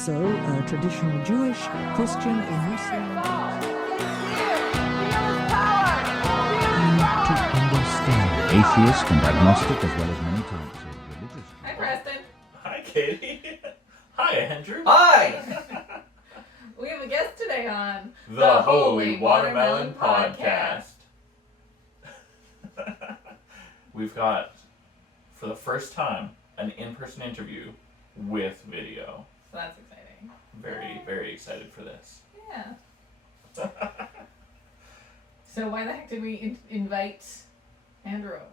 So, traditional Jewish, Christian, or Muslim. To understand. Atheist and agnostic as well as many types of religious. Hi, Preston. Hi, Katie. Hi, Andrew. Hi. We have a guest today on The Holy Watermelon Podcast. We've got, for the first time, an in-person interview with video. So that's exciting. Very, very excited for this. Yeah. So why the heck did we invite Andrew over?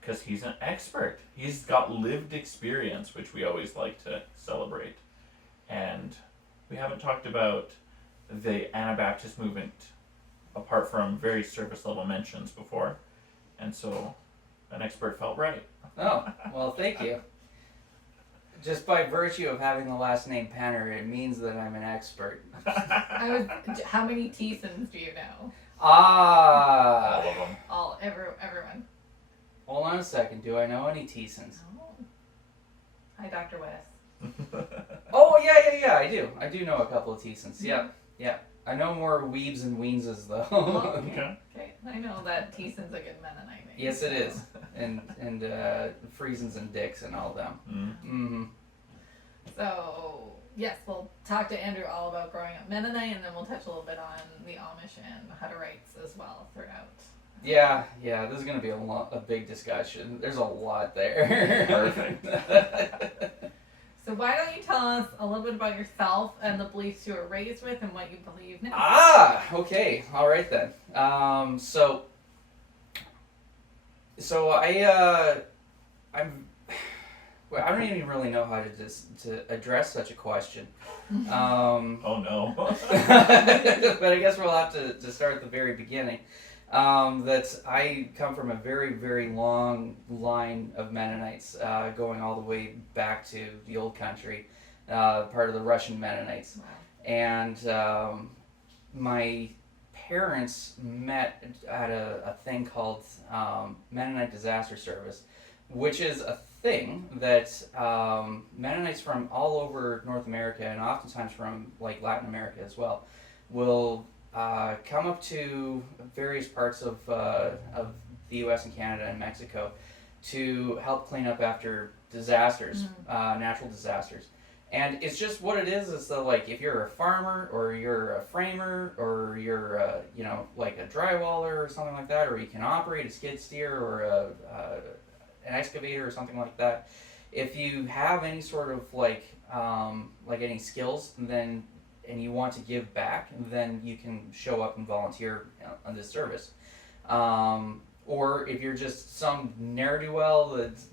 Because he's an expert. He's got lived experience, which we always like to celebrate. And we haven't talked about the Anabaptist movement apart from very surface level mentions before. And so an expert felt right. Oh, well, thank you. Just by virtue of having the last name Panner, it means that I'm an expert. How many Teesons do you know? All of them. Everyone. Hold on a second. Do I know any Teesons? Oh. Hi, Dr. West. Oh, yeah, I do. I do know a couple of Teesons. Yeah. I know more Weebs and Weenses, though. Okay. Okay, I know that Teeson's a good Mennonite name. Yes, it is. And Friesens and Dicks and all them. Mm-hmm. So, yes, we'll talk to Andrew all about growing up Mennonite, and then we'll touch a little bit on the Amish and Hutterites as well throughout. Yeah, this is going to be a big discussion. There's a lot there. Perfect. So why don't you tell us a little bit about yourself and the beliefs you were raised with and what you believe now? Okay. All right then. So I don't even really know how to address such a question. Oh no. But I guess we'll have to start at the very beginning. That I come from a very, very long line of Mennonites, going all the way back to the old country, part of the Russian Mennonites. Wow. And my parents met at a thing called Mennonite Disaster Service, which is a thing that Mennonites from all over North America and oftentimes from like Latin America as well will come up to various parts of the U.S. and Canada and Mexico to help clean up after disasters, natural disasters. And it's just what it is. It's like if you're a farmer or you're a framer or you're like a drywaller or something like that, or you can operate a skid steer or an excavator or something like that. If you have any sort of like any skills, then and you want to give back, then you can show up and volunteer on this service. Or if you're just some ne'er-do-well that's,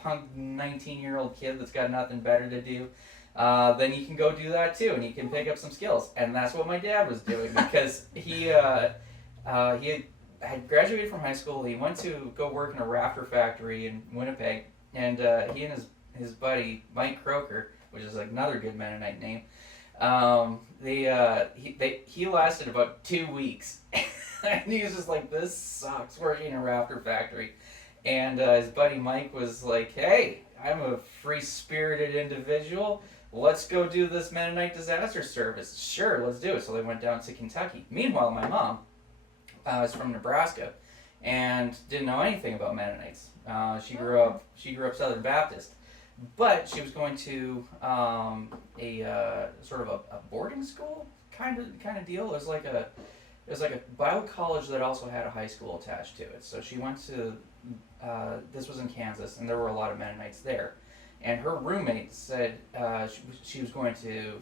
punk 19-year-old kid that's got nothing better to do, then you can go do that too, and you can pick up some skills. And that's what my dad was doing, because he had graduated from high school. He went to go work in a rafter factory in Winnipeg, and he and his buddy, Mike Croker, which is like another good Mennonite name, he lasted about 2 weeks. And he was just like, this sucks working in a rafter factory. And his buddy Mike was like, hey, I'm a free-spirited individual. Let's go do this Mennonite Disaster Service. Sure, let's do it. So they went down to Kentucky. Meanwhile, my mom is from Nebraska and didn't know anything about Mennonites. She grew up Southern Baptist. But she was going to a sort of a boarding school kind of deal. It was like a Bible college that also had a high school attached to it. So she went to this was in Kansas, and there were a lot of Mennonites there. And her roommate said she was going to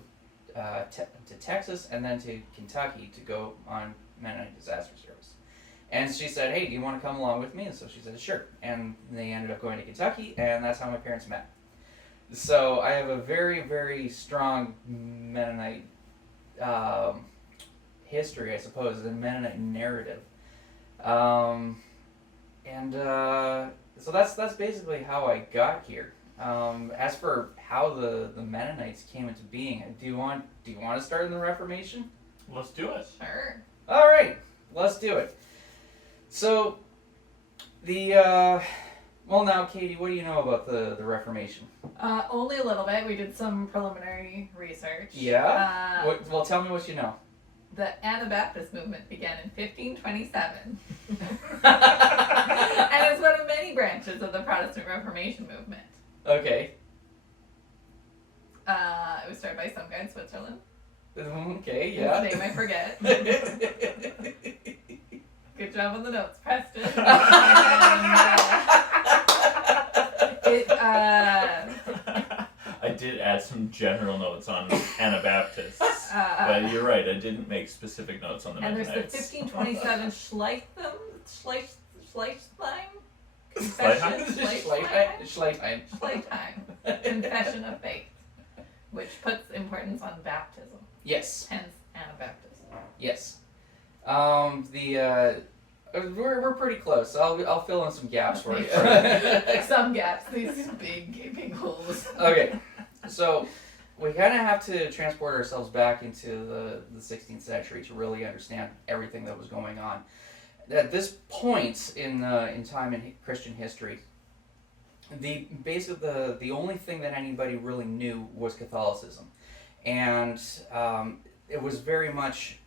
Texas and then to Kentucky to go on Mennonite Disaster Service. And she said, hey, do you want to come along with me? And so she said, sure. And they ended up going to Kentucky, and that's how my parents met. So I have a very, very strong Mennonite history, I suppose, the Mennonite narrative. So that's basically how I got here. As for how the Mennonites came into being, do you want to start in the Reformation? Let's do it. Sure. All right, let's do it. So the Well, now, Katie, what do you know about the Reformation? Only a little bit. We did some preliminary research. Yeah? Well, tell me what you know. The Anabaptist movement began in 1527. And is one of many branches of the Protestant Reformation movement. Okay. It was started by some guy in Switzerland. Okay, yeah. His name I forget. Good job on the notes, Preston. I did add some general notes on Anabaptists, but you're right, I didn't make specific notes on the and Mennonites. there's the 1527 Schleitheim Confession of Faith, which puts importance on baptism. Yes. Hence Anabaptism. Yes. We're pretty close. I'll fill in some gaps for you. Some gaps, these big gaping holes. Okay, so we kind of have to transport ourselves back into the 16th century to really understand everything that was going on. At this point in time in Christian history, the only thing that anybody really knew was Catholicism, and it was very much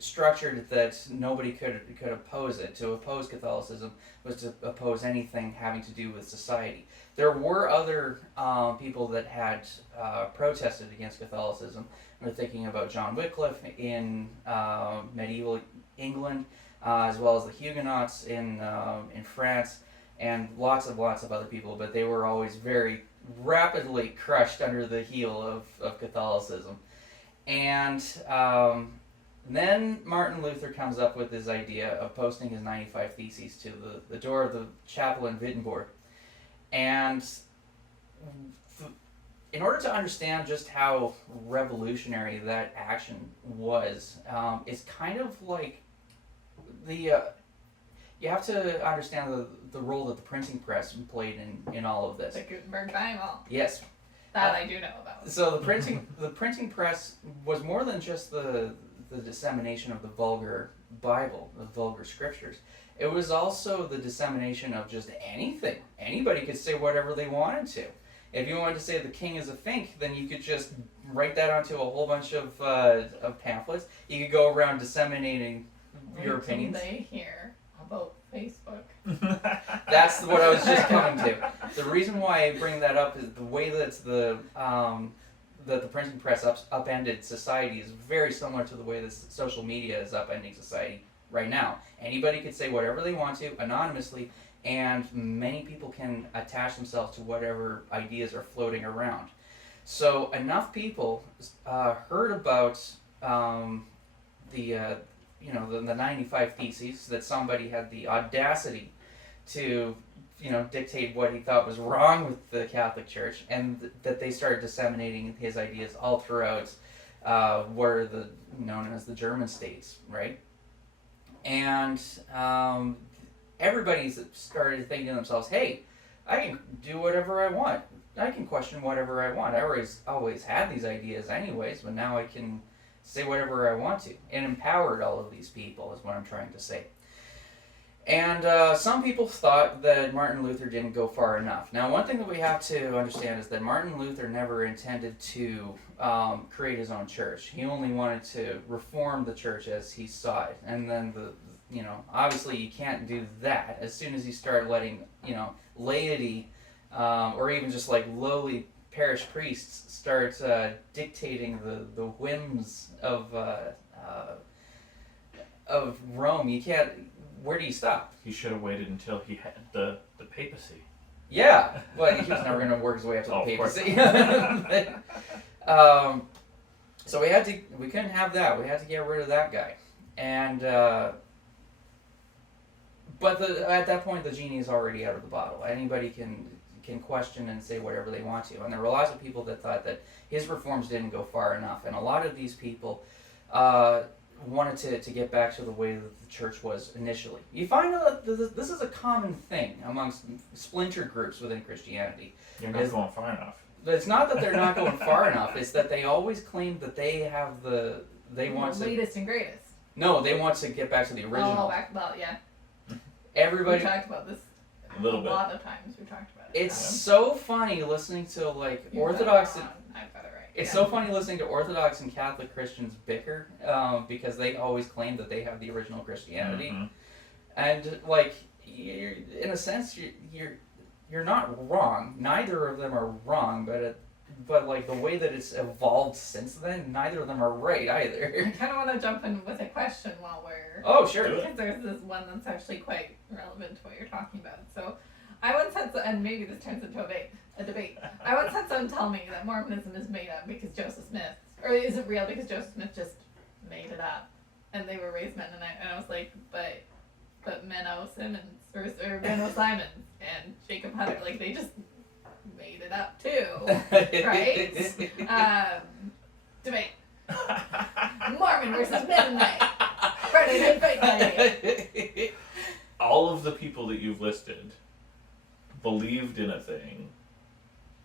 structured that nobody could oppose it. To oppose Catholicism was to oppose anything having to do with society. There were other people that had protested against Catholicism. We're thinking about John Wycliffe in medieval England, as well as the Huguenots in France, and lots of other people, but they were always very rapidly crushed under the heel of Catholicism. And then Martin Luther comes up with his idea of posting his 95 Theses to the door of the chapel in Wittenberg. And in order to understand just how revolutionary that action was, it's kind of like you have to understand the role that the printing press played in all of this. The Gutenberg Bible. Yes. That I do know about. So the printing press was more than just the dissemination of the vulgar Bible, the vulgar scriptures. It was also the dissemination of just anything. Anybody could say whatever they wanted to. If you wanted to say the king is a fink, then you could just write that onto a whole bunch of pamphlets. You could go around disseminating your opinions. Wait till they hear about Facebook. That's what I was just coming to. The reason why I bring that up is the way that the printing press upended society is very similar to the way that social media is upending society right now. Anybody could say whatever they want to anonymously, and many people can attach themselves to whatever ideas are floating around. So enough people heard about the 95 Theses, that somebody had the audacity to dictate what he thought was wrong with the Catholic Church, and that they started disseminating his ideas all throughout what are known as the German states, right? And everybody started thinking to themselves, hey, I can do whatever I want. I can question whatever I want. I always had these ideas anyways, but now I can say whatever I want to. It empowered all of these people, is what I'm trying to say. And some people thought that Martin Luther didn't go far enough. Now, one thing that we have to understand is that Martin Luther never intended to create his own church. He only wanted to reform the church as he saw it. And then obviously you can't do that. As soon as you start letting, laity, or even just like lowly parish priests start dictating the whims of Rome, you can't. Where do you stop? He should have waited until he had the papacy. Yeah, well, he was never going to work his way up to the papacy. So we couldn't have that. We had to get rid of that guy. And but at that point, the genie is already out of the bottle. Anybody can question and say whatever they want to. And there were lots of people that thought that his reforms didn't go far enough. And a lot of these people wanted to get back to the way that the church was initially. You find out that this is a common thing amongst splinter groups within Christianity. You're not going far enough. It's not that they're not going far enough. It's that they always claim that they have the latest and greatest. No, they want to get back to the original. Yeah. Everybody. We talked about this A little bit. A lot of times we talked about it. It's so funny listening to like Orthodox. I've got it right. It's so funny listening to Orthodox and Catholic Christians bicker because they always claim that they have the original Christianity, and like in a sense you're not wrong. Neither of them are wrong, but like the way that it's evolved since then, neither of them are right either. I kind of want to jump in with a question while we're. Oh, sure. Because there's this one that's actually quite relevant to what you're talking about. So, I once had, and maybe this turns into a debate. I once had someone tell me that Mormonism is made up because Joseph Smith, or is it real because Joseph Smith just made it up, and they were raised Mennonite, and I was like, but Menno Simons or Menno Simons and Jakob Hutterite, like they just made it up too, right? Debate. Mormon versus Mennonite. Friday Night Fight Night. All of the people that you've listed believed in a thing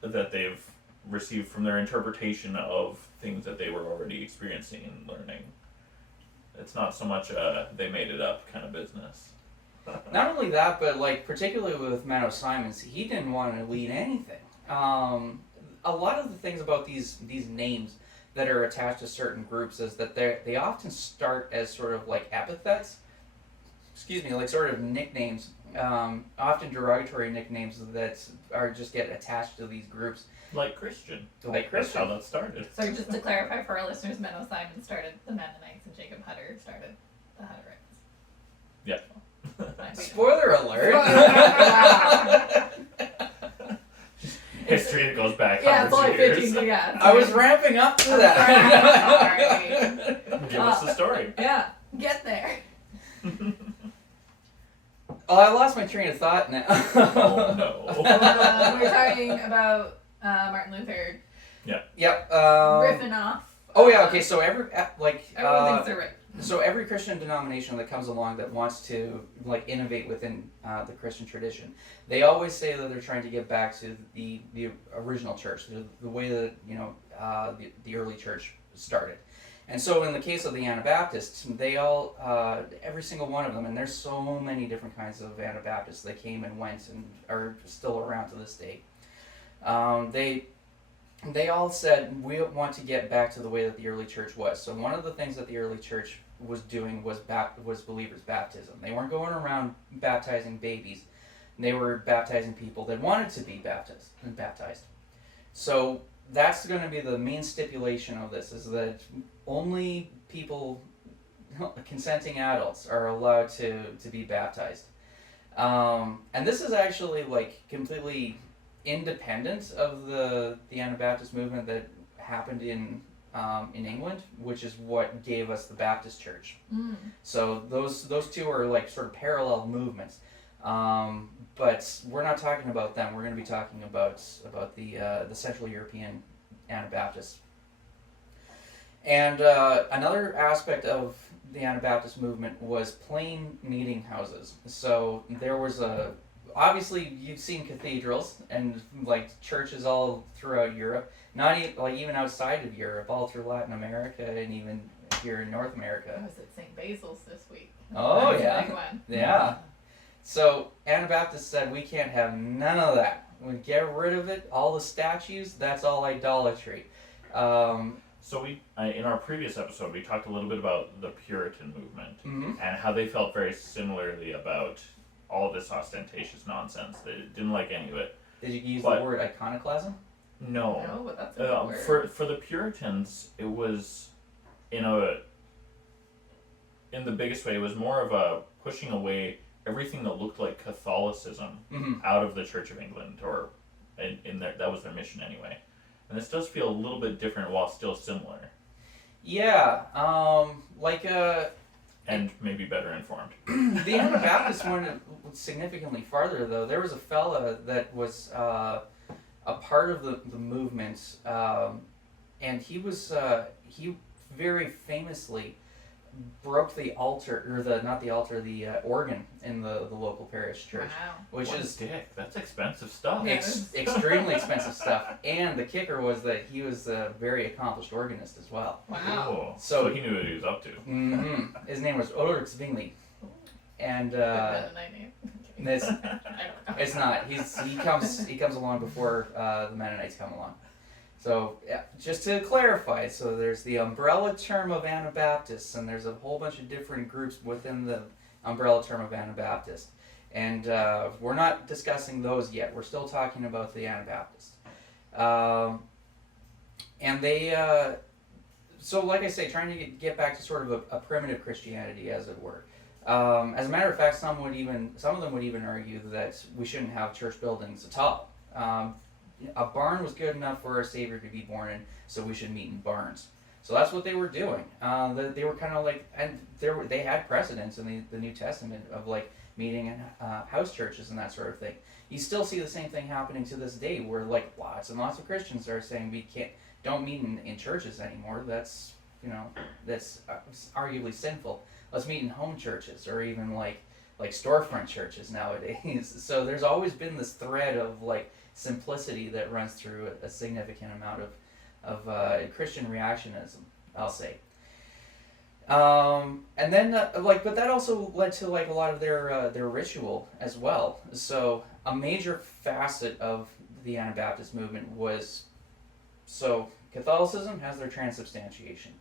that they've received from their interpretation of things that they were already experiencing and learning. It's not so much a they made it up kind of business. Not only that, but like particularly with Menno Simons, he didn't want to lead anything. A lot of the things about these names that are attached to certain groups is that they often start as sort of like epithets. Excuse me, like sort of nicknames, often derogatory nicknames that are just get attached to these groups. Like Christian. Like That's Christian. how that started. So just to clarify for our listeners, Menno Simons started the Mennonites and Jakob Hutter started the Hutterites. Yeah. Spoiler alert! History that goes back Yeah, it's hundreds only of 15 years. yeah. I was ramping up to that. Sorry. Give us the story. Yeah, get there. Oh, I lost my train of thought now. Oh no. We're talking about Martin Luther Yep. riffing off. Oh yeah. Okay. So everyone thinks they're right. So every Christian denomination that comes along that wants to like innovate within the Christian tradition, they always say that they're trying to get back to the original church, the way that the early church started. And so in the case of the Anabaptists, they all every single one of them, and there's so many different kinds of Anabaptists. They came and went and are still around to this day. They all said, we want to get back to the way that the early church was. So one of the things that the early church was doing was believers' baptism. They weren't going around baptizing babies. They were baptizing people that wanted to be baptized. So that's going to be the main stipulation of this, is that only people, consenting adults, are allowed to be baptized. And this is actually like completely independent of the Anabaptist movement that happened in England, which is what gave us the Baptist Church. So those two are like sort of parallel movements. But we're not talking about them. We're going to be talking about the Central European Anabaptists. And another aspect of the Anabaptist movement was plain meeting houses. So there was obviously you've seen cathedrals and like churches all throughout Europe, not even outside of Europe, all through Latin America and even here in North America. I was at St. Basil's this week. Oh That's a yeah, big one. yeah. So Anabaptists said we can't have none of that. We get rid of it. All the statues, that's all idolatry. So we, in our previous episode, we talked a little bit about the Puritan movement Mhm. and how they felt very similarly about all this ostentatious nonsense. They didn't like any of it. Did you use But- the word iconoclasm? No. No, but that's a good word. For the Puritans, it was in the biggest way. It was more of a pushing away everything that looked like Catholicism Mm-hmm. out of the Church of England, or in their, that was their mission anyway. And this does feel a little bit different while still similar, Yeah, and maybe better informed. the Anabaptists went significantly farther, though. There was a fella that was a part of the movement, and he very famously broke the altar, or the organ in the local parish church, Wow. which What a is dick. That's expensive stuff. Yeah. extremely expensive stuff. And the kicker was that he was a very accomplished organist as well. Wow. Cool. So- So he knew what he was up to. His name was Ulrich Zwingli. And Good Mennonite name. joking. It's- I don't know. It's not. He comes along before the Mennonites come along. So yeah, just to clarify, so there's the umbrella term of Anabaptists, and there's a whole bunch of different groups within the umbrella term of Anabaptist. And we're not discussing those yet. We're still talking about the Anabaptists. And they, so like I say, trying to get back to sort of a primitive Christianity, as it were. As a matter of fact, some of them would even argue that we shouldn't have church buildings at all. A barn was good enough for our Savior to be born in, so we should meet in barns. So that's what they were doing. They were kind of like, and they had precedents in the New Testament of like meeting in house churches and that sort of thing. You still see the same thing happening to this day, where like lots and lots of Christians are saying we don't meet in churches anymore. That's arguably sinful. Let's meet in home churches, or even like storefront churches nowadays. So there's always been this thread of like simplicity that runs through a significant amount of Christian reactionism, I'll say. And then but that also led to like a lot of their ritual as well. So a major facet of the Anabaptist movement was, so Catholicism has their transubstantiation.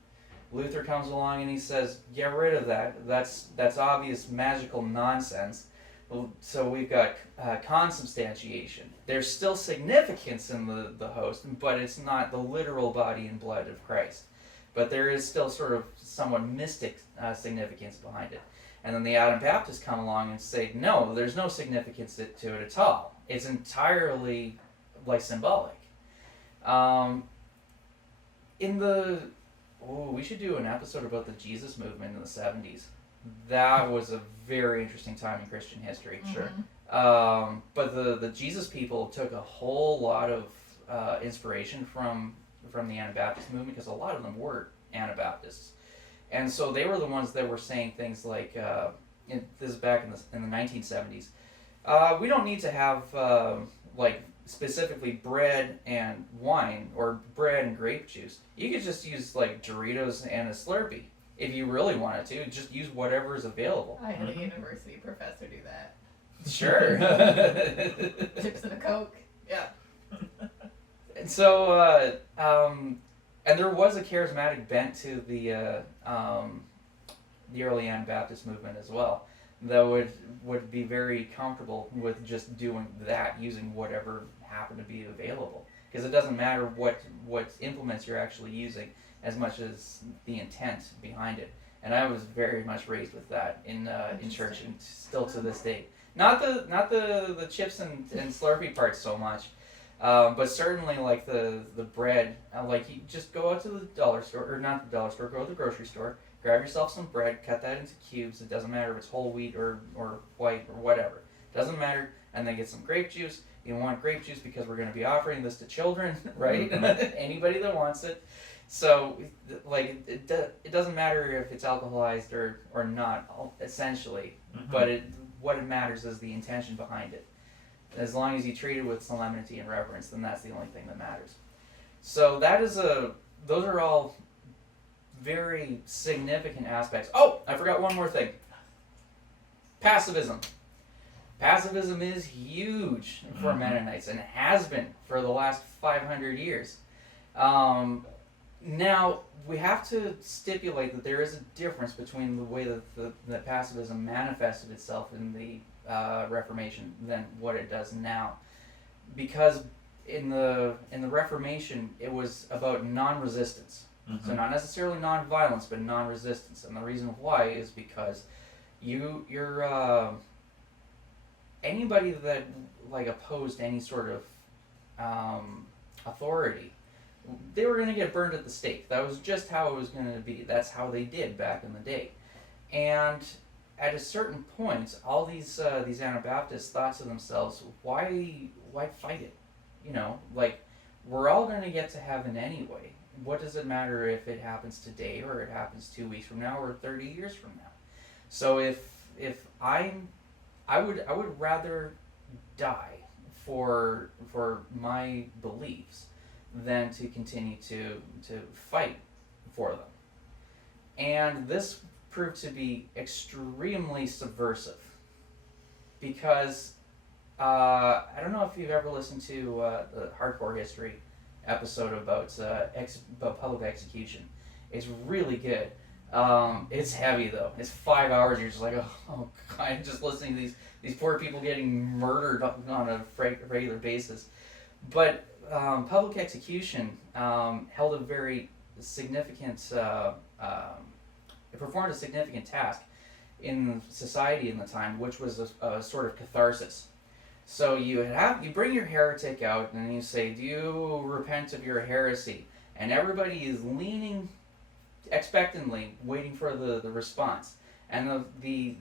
Luther comes along and he says, get rid of that. That's obvious magical nonsense. So we've got consubstantiation. There's still significance in the host, but it's not the literal body and blood of Christ. But there is still sort of somewhat mystic significance behind it. And then the Anabaptists come along and say, no, there's no significance to it at all. It's entirely like symbolic. We should do an episode about the Jesus movement in the 70s. That was a very interesting time in Christian history. Sure. But the Jesus people took a whole lot of inspiration from the Anabaptist movement, because a lot of them were Anabaptists. And so they were the ones that were saying things like, this is back in the 1970s, we don't need to have like specifically bread and wine, or bread and grape juice. You could just use like Doritos and a Slurpee. If you really wanted to, just use whatever is available. I had a university professor do that. Sure. Chips and a Coke. Yeah. And so, and there was a charismatic bent to the early Anabaptist movement as well, that would be very comfortable with just doing that, using whatever happened to be available, because it doesn't matter what implements you're actually using, as much as the intent behind it. And I was very much raised with that in church, and still to this day. Not the chips and Slurpee parts so much, but certainly like the bread. Like you just go out to the dollar store, or not the dollar store, go to the grocery store, grab yourself some bread, cut that into cubes. It doesn't matter if it's whole wheat or white or whatever. Doesn't matter. And then get some grape juice. You want grape juice because we're going to be offering this to children, right? Anybody that wants it. So, like, it doesn't matter if it's alcoholized or not, essentially. Mm-hmm. But what it matters is the intention behind it. As long as you treat it with solemnity and reverence, then that's the only thing that matters. So those are all very significant aspects. Oh, I forgot one more thing. Pacifism. Pacifism is huge for Mennonites, and has been for the last 500 years. Now, we have to stipulate that there is a difference between the way that pacifism manifested itself in the Reformation than what it does now. Because in the Reformation, it was about non-resistance. Mm-hmm. So not necessarily non-violence, but non-resistance. And the reason why is because you're anybody that like opposed any sort of authority, they were going to get burned at the stake. That was just how it was going to be. That's how they did back in the day. And at a certain point, all these Anabaptists thought to themselves, why fight it? You know, like, we're all going to get to heaven anyway. What does it matter if it happens today, or it happens 2 weeks from now, or 30 years from now? So if I would rather die for my beliefs than to continue to fight for them. And this proved to be extremely subversive. because I don't know if you've ever listened to the Hardcore History episode about public execution. It's really good. It's heavy though. It's 5 hours. You're just like, oh God, just listening to these poor people getting murdered on a regular basis. But public execution held a very significant. It performed a significant task in society in the time, which was a sort of catharsis. So you bring your heretic out and you say, "Do you repent of your heresy?" And everybody is leaning expectantly, waiting for the response. And the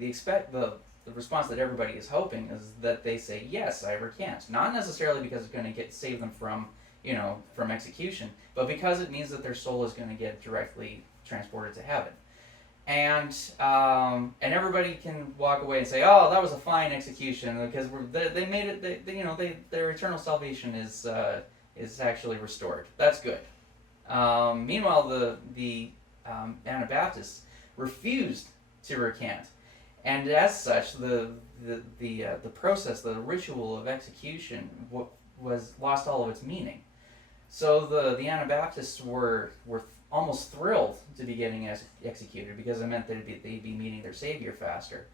response that everybody is hoping is that they say, "Yes, I recant." Not necessarily because it's going to save them from execution, but because it means that their soul is going to get directly transported to heaven. And everybody can walk away and say, "Oh, that was a fine execution because they made it. Their eternal salvation is actually restored. That's good." Meanwhile, the Anabaptists refused to recant, and as such, the process, the ritual of execution, was lost all of its meaning. So the Anabaptists were almost thrilled to be getting executed because it meant that they'd be meeting their Savior faster.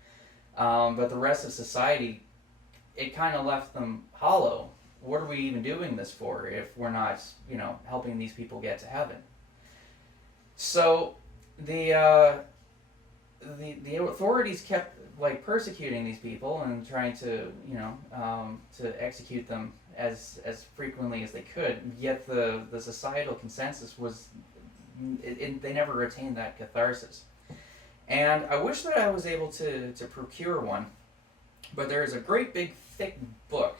But the rest of society, it kind of left them hollow. What are we even doing this for if we're not, helping these people get to heaven? So the authorities kept persecuting these people and trying to to execute them as frequently as they could. Yet the societal consensus was they never attained that catharsis. And I wish that I was able to procure one, but there is a great big thick book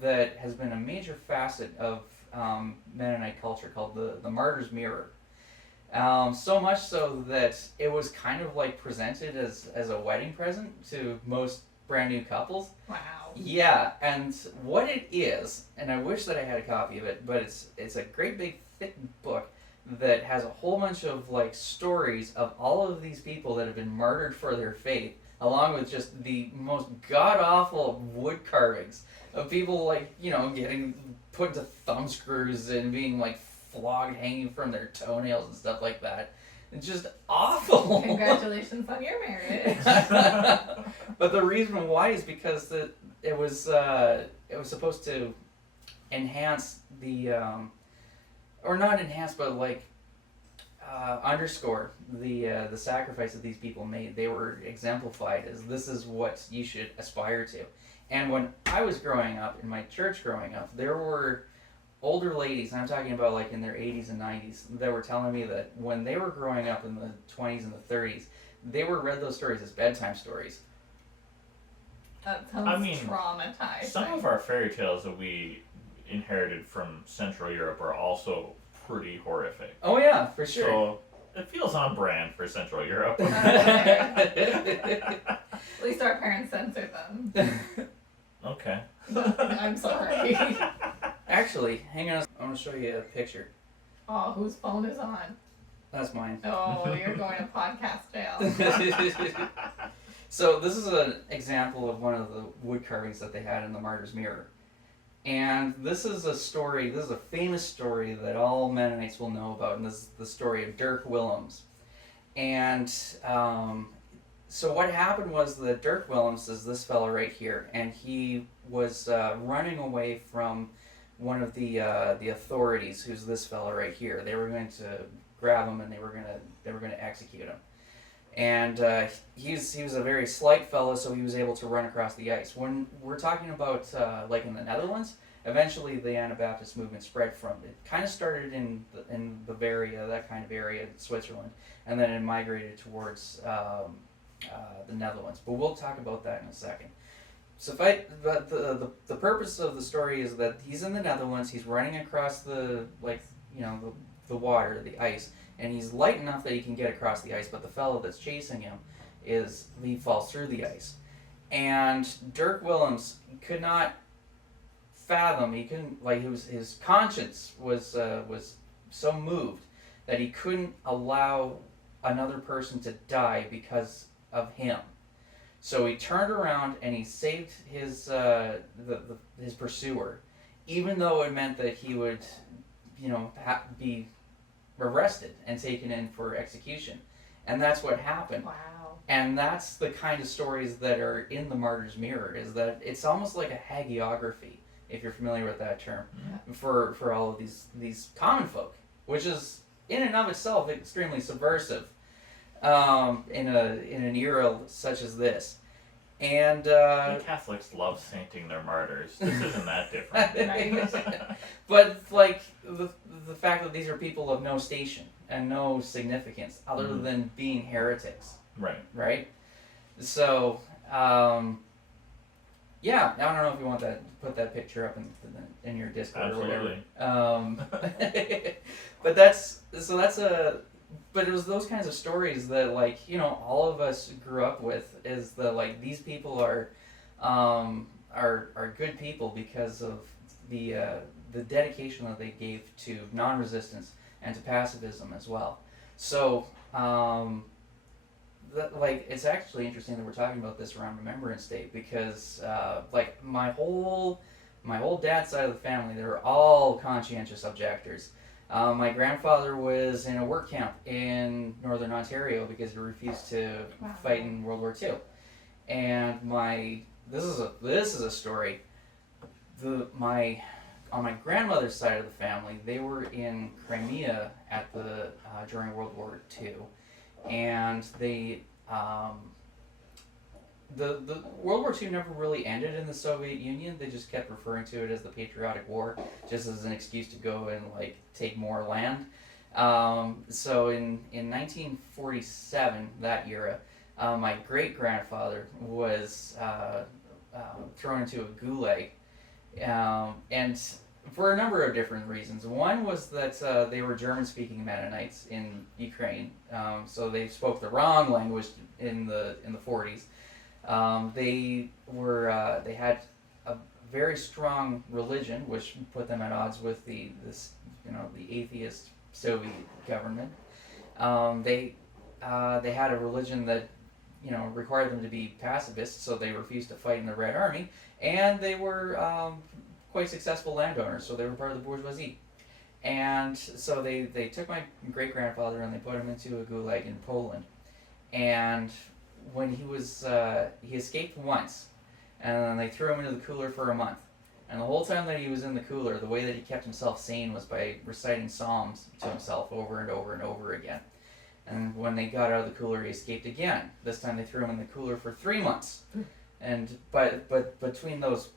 that has been a major facet of Mennonite culture called the Martyr's Mirror. So much so that it was kind of presented as a wedding present to most brand new couples. Wow. Yeah, and what it is, and I wish that I had a copy of it, but it's a great big thick book that has a whole bunch of stories of all of these people that have been martyred for their faith, along with just the most god-awful wood carvings of people getting put into thumb screws and being flogged, hanging from their toenails and stuff like that. It's just awful. Congratulations on your marriage. But the reason why is because it was supposed to enhance the or not enhance, but underscore the sacrifice that these people made. They were exemplified as this is what you should aspire to. And when I was growing up, in my church growing up, there were older ladies, and I'm talking about in their 80s and 90s, that were telling me that when they were growing up in the 20s and the 30s, they were read those stories as bedtime stories. That sounds traumatizing. Some of our fairy tales that we inherited from Central Europe are also pretty horrific. Oh yeah, for sure. So it feels on brand for Central Europe. At least our parents censored them. Okay. I'm sorry. Actually, hang on. I want to show you a picture. Oh, whose phone is on? That's mine. Oh, you're going to podcast jail. So this is an example of one of the wood carvings that they had in the Martyr's Mirror. And this is a story, this is a famous story that all Mennonites will know about, and this is the story of Dirk Willems. And so what happened was that Dirk Willems is this fellow right here, and he was running away from one of the authorities, who's this fellow right here. They were going to grab him and they were going to execute him. And he was a very slight fellow, so he was able to run across the ice. When we're talking about in the Netherlands, eventually the Anabaptist movement spread from it. Kind of started in Bavaria, that kind of area, Switzerland, and then it migrated towards the Netherlands. But we'll talk about that in a second. So but the purpose of the story is that he's in the Netherlands. He's running across the water, the ice. And he's light enough that he can get across the ice, but the fellow that's chasing him he falls through the ice. And Dirk Willems could not fathom, he couldn't, his conscience was so moved that he couldn't allow another person to die because of him. So he turned around and he saved his his pursuer, even though it meant that he would, be arrested and taken in for execution. And that's what happened. Wow. And that's the kind of stories that are in the Martyr's Mirror, is that it's almost like a hagiography, if you're familiar with that term, for all of these common folk, which is in and of itself extremely subversive in an era such as this. And Catholics love sainting their martyrs. This isn't that different. But like the fact that these are people of no station and no significance other than being heretics. Right? So, yeah, I don't know if you want to put that picture up in your Discord Absolutely. or whatever. But it was those kinds of stories that, like, all of us grew up with, is that, like, these people are good people because of the dedication that they gave to non-resistance and to pacifism as well. So, it's actually interesting that we're talking about this around Remembrance Day, because my whole dad's side of the family, they were all conscientious objectors. My grandfather was in a work camp in Northern Ontario because he refused to fight in World War II. And this is a story. On my grandmother's side of the family, they were in Crimea during World War II. And the World War II never really ended in the Soviet Union. They just kept referring to it as the Patriotic War, just as an excuse to go and take more land. So in 1947, that era, my great grandfather was thrown into a gulag, and for a number of different reasons. One was that they were German-speaking Mennonites in Ukraine, so they spoke the wrong language in the 40s. They had a very strong religion, which put them at odds with the atheist Soviet government. They had a religion that required them to be pacifists, so they refused to fight in the Red Army, and they were quite successful landowners, so they were part of the bourgeoisie. And so they took my great-grandfather and they put him into a gulag in Poland. And when he escaped once, and then they threw him into the cooler for a month. And the whole time that he was in the cooler, the way that he kept himself sane was by reciting psalms to himself over and over and over again. And when they got out of the cooler, he escaped again. This time they threw him in the cooler for 3 months. But between those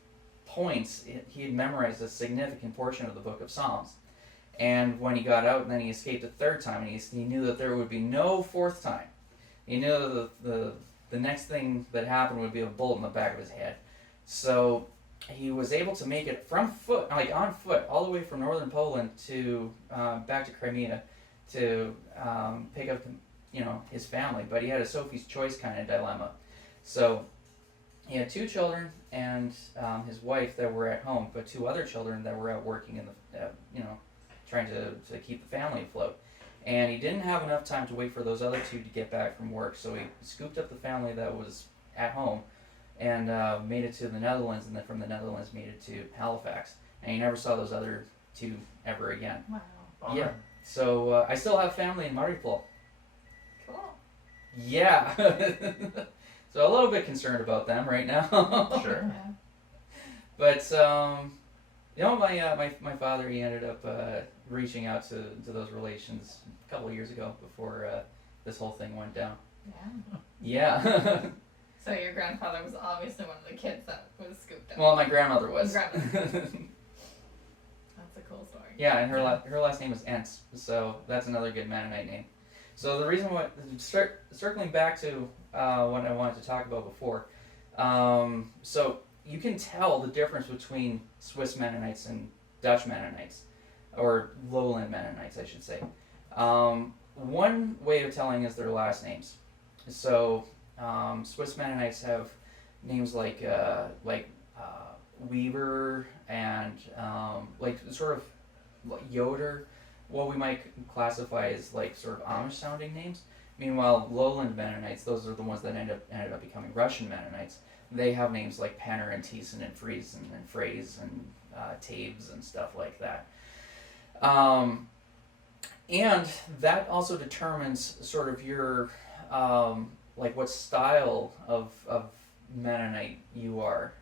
points, he had memorized a significant portion of the Book of Psalms. And when he got out, and then he escaped a third time, and he knew that there would be no fourth time. He knew that the next thing that happened would be a bullet in the back of his head. So he was able to make it on foot, all the way from northern Poland to back to Crimea to pick up his family. But he had a Sophie's Choice kind of dilemma. So he had 2 children and his wife that were at home, but 2 other children that were out working in the trying to keep the family afloat. And he didn't have enough time to wait for those other 2 to get back from work, so he scooped up the family that was at home and made it to the Netherlands, and then from the Netherlands made it to Halifax. And he never saw those other 2 ever again. Wow. Yeah. So I still have family in Mariupol. Cool. Yeah. So a little bit concerned about them right now. Sure. Yeah. But my father, he ended up reaching out to those relations a couple of years ago before this whole thing went down. Yeah. Yeah. So your grandfather was obviously one of the kids that was scooped up. Well, my grandmother was. That's a cool story. Yeah, and her last name was Entz, so that's another good Mennonite name. So the reason why, circling back to what I wanted to talk about before, so you can tell the difference between Swiss Mennonites and Dutch Mennonites, or lowland Mennonites, I should say. One way of telling is their last names. So Swiss Mennonites have names like Weaver and sort of like Yoder, what we might classify as sort of Amish sounding names. Meanwhile, lowland Mennonites, those are the ones that ended up becoming Russian Mennonites. They have names like Penner and Thiessen and Friesen and Phrase and Tabes and stuff like that. And that also determines sort of your, like what style of Mennonite you are.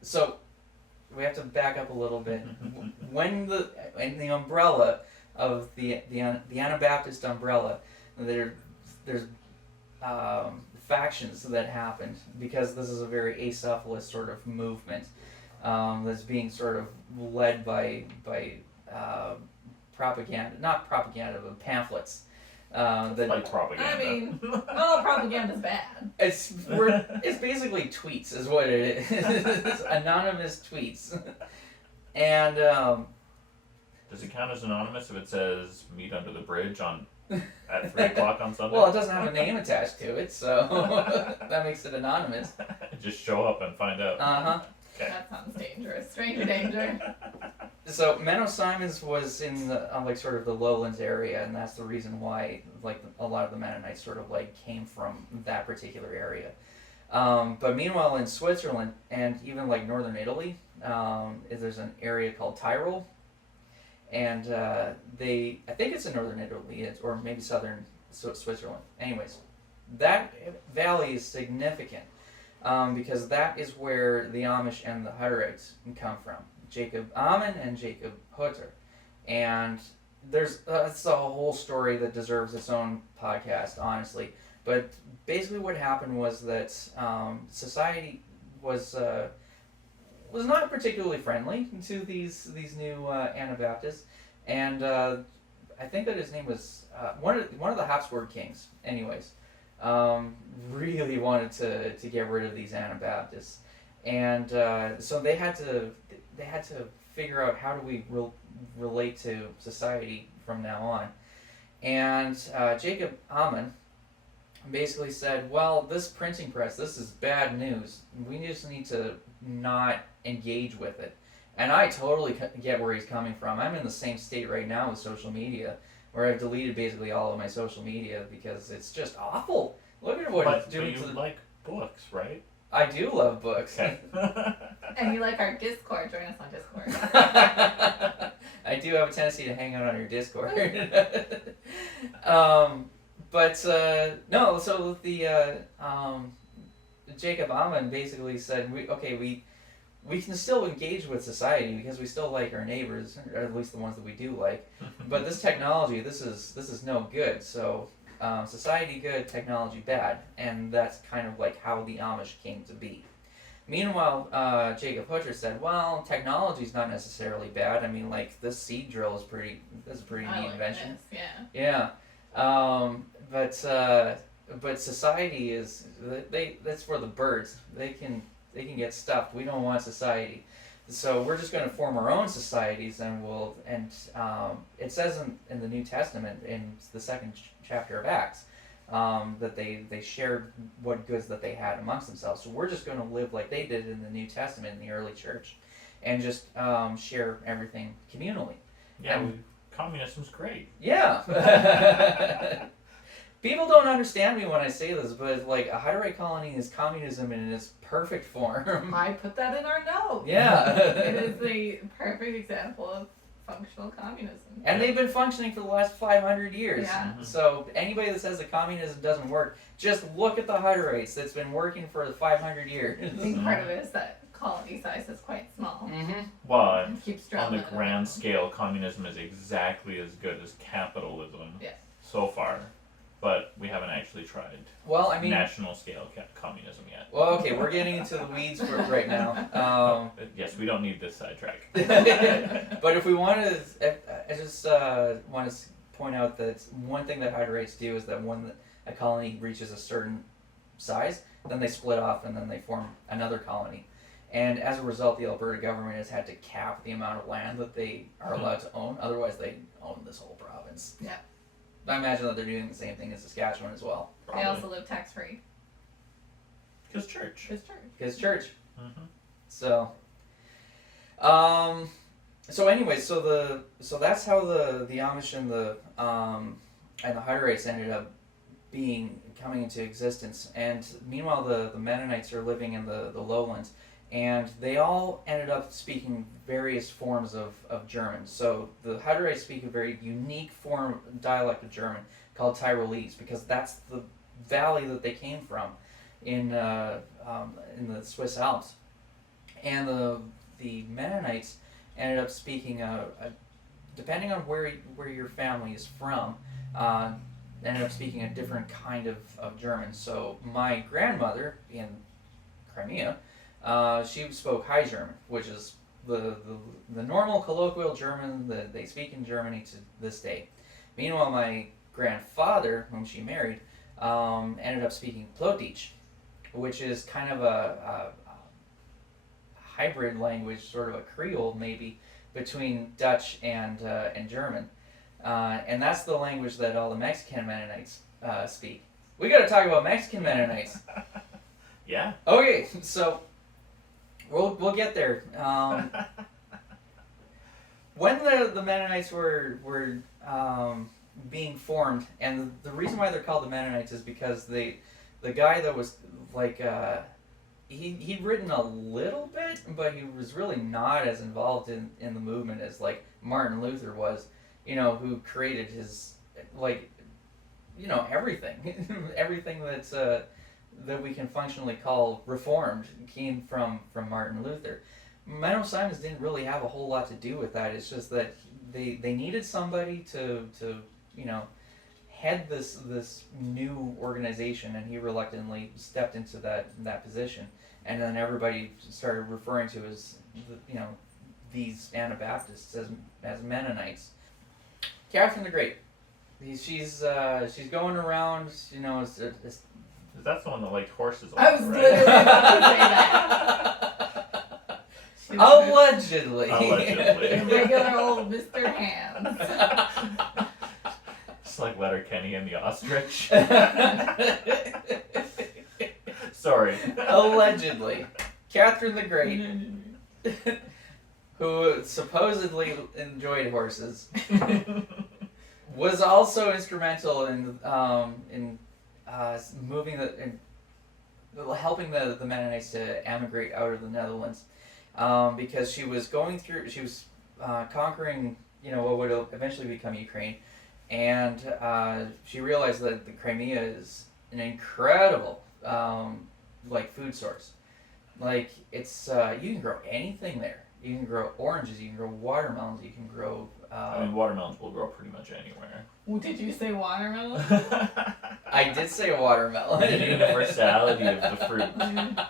So we have to back up a little bit. When in the umbrella of the Anabaptist umbrella, there's factions that happened because this is a very acephalous sort of movement that's being sort of led by propaganda, not propaganda, but pamphlets. Like propaganda. I mean, not all propaganda's bad. It's basically tweets, is what it is. Anonymous tweets, and Does it count as anonymous if it says "meet under the bridge" at 3 o'clock on Sunday? well, it doesn't have a name attached to it, so that makes it anonymous. Just show up and find out. Okay. That sounds dangerous. Stranger danger. So Menno Simons was in the like sort of the lowlands area, and that's the reason why like a lot of the Mennonites sort of like came from that particular area. But meanwhile, in Switzerland and even like northern Italy, there's an area called Tyrol, and I think it's in northern Italy, or maybe southern Switzerland. Anyways, that valley is significant. Because that is where the Amish and the Hutterites come from. Jakob Amman and Jakob Hutter. And it's a whole story that deserves its own podcast, honestly. But basically what happened was that society was not particularly friendly to these new Anabaptists. And I think that his name was one of the Habsburg kings, anyways. Really wanted to get rid of these Anabaptists, and so they had to figure out how do we relate to society from now on. And Jakob Amman basically said, well, this printing press, this is bad news. We just need to not engage with it. And I totally get where he's coming from. I'm in the same state right now with social media, where I've deleted basically all of my social media because it's just awful. Look at what it's doing to like books, right? I do love books. Okay. And you like our Discord. Join us on Discord. I do have a tendency to hang out on your Discord. No, so the Jakob Amman basically said, we can still engage with society because we still like our neighbors, or at least the ones that we do like. But this technology, this is no good. So society good, technology bad, and that's kind of like how the Amish came to be. Meanwhile, Jakob Hutter said, well, technology's not necessarily bad. I mean, like, this seed drill is a pretty neat invention. This, yeah. Yeah. But society is, that's for the birds. They can get stuffed. We don't want society. So we're just going to form our own societies, and it says in the New Testament, in the second chapter of Acts, that they shared what goods that they had amongst themselves. So we're just going to live like they did in the New Testament in the early church, and just share everything communally. Yeah, communism's great. Yeah. People don't understand me when I say this, but like a Hutterite colony is communism in its perfect form. I put that in our notes. Yeah. It is the perfect example of functional communism. And they've been functioning for the last 500 years. Yeah. So anybody that says that communism doesn't work, just look at the Hutterites. That's been working for 500 years. I think part of it is that colony size is quite small. Mm-hmm. Well, Keeps on the dropping. grand scale, communism is exactly as good as capitalism so far. But we haven't actually tried Well, I mean, national scale communism yet. well, okay, we're getting into the weeds right now. Yes, we don't need this sidetrack. But if we want to, I just want to point out that one thing that Hutterites do is that when a colony reaches a certain size, then they split off and then they form another colony. And as a result, the Alberta government has had to cap the amount of land that they are allowed to own. Otherwise, they own this whole province. Yeah. I imagine that they're doing the same thing in Saskatchewan as well. They also live tax free. Because church. Because church. Mm-hmm. So, anyway, so that's how the Amish and the Hutterites ended up coming into existence. And meanwhile, the Mennonites are living in the lowlands, and they all ended up speaking various forms of German. So the Hutterites speak a very unique dialect of German called Tyrolese, because that's the valley that they came from in the Swiss Alps. And the Mennonites ended up speaking depending on where your family is from, ended up speaking a different kind of German. So my grandmother in Crimea, she spoke High German, which is the normal colloquial German that they speak in Germany to this day. Meanwhile, my grandfather, whom she married, ended up speaking Plotich, which is kind of a hybrid language, sort of a Creole maybe, between Dutch and German. And that's the language that all the Mexican Mennonites speak. We got to talk about Mexican Mennonites. Yeah. Okay, so we'll get there. When the Mennonites were being formed, and the reason why they're called the Mennonites is because the guy that was like he'd written a little bit, but he was really not as involved in the movement as like Martin Luther was, who created his everything everything that's that we can functionally call reformed came from Martin Luther. Menno Simons didn't really have a whole lot to do with that. It's just that they needed somebody to head this new organization, and he reluctantly stepped into that position. And then everybody started referring to as these Anabaptists as Mennonites. Catherine the Great, she's going around, That's the one that liked horses. I was literally about to say that. Allegedly. Regular old Mr. Hands. Just like Letterkenny and the ostrich. Sorry. Allegedly. Catherine the Great, who supposedly enjoyed horses, was also instrumental in helping the Mennonites to emigrate out of the Netherlands, because she was conquering what would eventually become Ukraine, and she realized that the Crimea is an incredible food source. Like it's you can grow anything there. You can grow oranges, you can grow watermelons, you can grow. Watermelons will grow pretty much anywhere. Did you say watermelon? I did say watermelon. The universality of the fruit and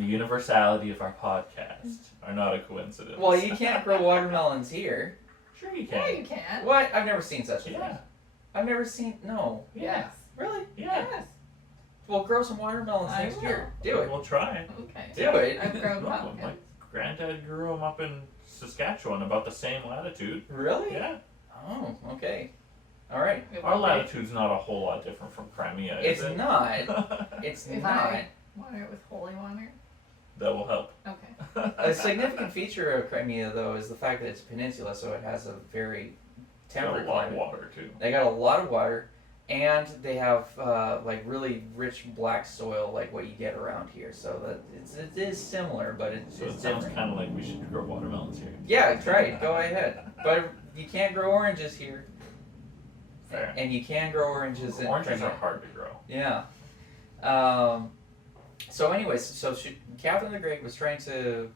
the universality of our podcast are not a coincidence. Well, you can't grow watermelons here. Sure you can. Yeah, you can. What? I've never seen such a thing. Yeah. I've never seen. No. Yes. Really? Yeah. Yes. Well, grow some watermelons I next will. year. Do it. We'll try. Okay. Do it. I've grown No, my pumpkins. granddad grew them up in Saskatchewan, about the same latitude. Really? Yeah. Oh, okay. All right. Our latitude's not a whole lot different from Crimea, is It's it? not. It's If not. I water it with holy water. That will help. Okay. A significant feature of Crimea, though, is the fact that it's a peninsula, so it has a very Got temperate a lot of climate. water, too. They got a lot of water, and they have really rich black soil, like what you get around here. So that it is similar, but it's So it sounds different. kind of like we should grow watermelons here. Yeah, try it. Go ahead. But you can't grow oranges here, Fair. and you can grow oranges in Oranges Crimea. are hard to grow. Yeah. So anyways, Catherine the Great was trying to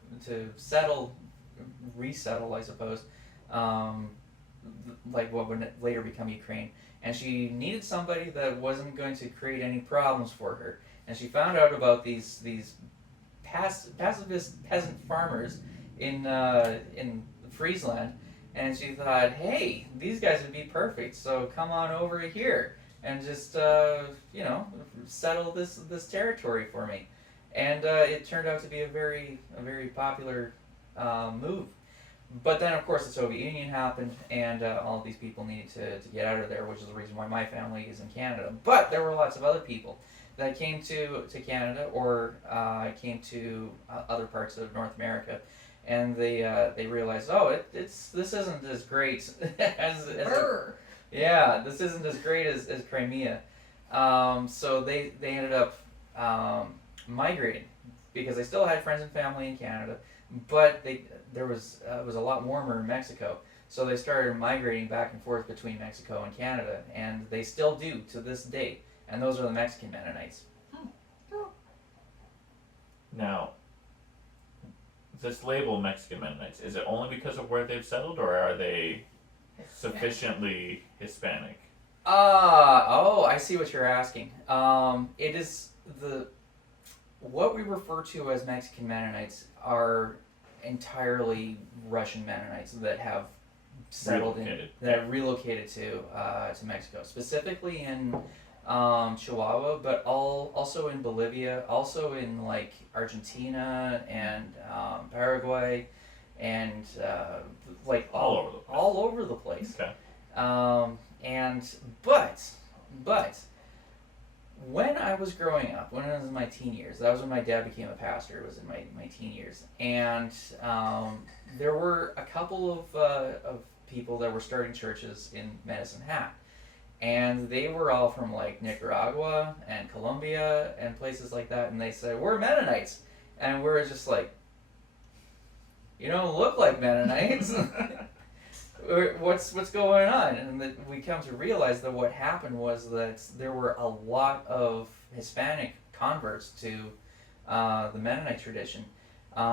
resettle, I suppose, like what would later become Ukraine. And she needed somebody that wasn't going to create any problems for her. And she found out about these pacifist peasant farmers in Friesland, and she thought, hey, these guys would be perfect. So come on over here and just settle this territory for me. And it turned out to be a very popular move. But then, of course, the Soviet Union happened, and all of these people needed to get out of there, which is the reason why my family is in Canada. But there were lots of other people that came to Canada or came to other parts of North America, and they realized, this isn't as great as Brr. yeah, this isn't as great as Crimea. So they ended up migrating because they still had friends and family in Canada, but there was it was a lot warmer in Mexico. So they started migrating back and forth between Mexico and Canada, and they still do to this day. And those are the Mexican Mennonites. Now, this label Mexican Mennonites, is it only because of where they've settled, or are they sufficiently Hispanic? Oh, I see what you're asking. It is what we refer to as Mexican Mennonites are entirely Russian Mennonites that have settled relocated to Mexico, specifically in Chihuahua, but also in Bolivia, also in like Argentina and Paraguay, and like All over the place. Okay. Okay. But when I was growing up, when I was in my teen years, that was when my dad became a pastor. It was in my teen years, and there were a couple of people that were starting churches in Medicine Hat, and they were all from like Nicaragua and Colombia and places like that, and they said, "We're Mennonites," and we're just like, "You don't look like Mennonites." What's going on? And we come to realize that what happened was that there were a lot of Hispanic converts to the Mennonite tradition,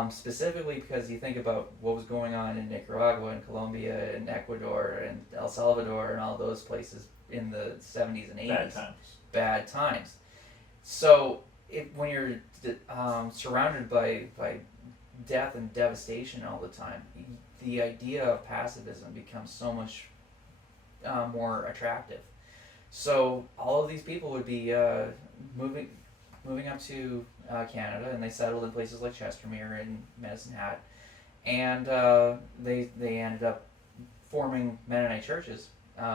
specifically because you think about what was going on in Nicaragua and Colombia and Ecuador and El Salvador and all those places in the 70s and 80s. Bad times. So when you're surrounded by death and devastation all the time, the idea of pacifism becomes so much more attractive. So all of these people would be moving up to Canada, and they settled in places like Chestermere and Medicine Hat, and they ended up forming Mennonite churches,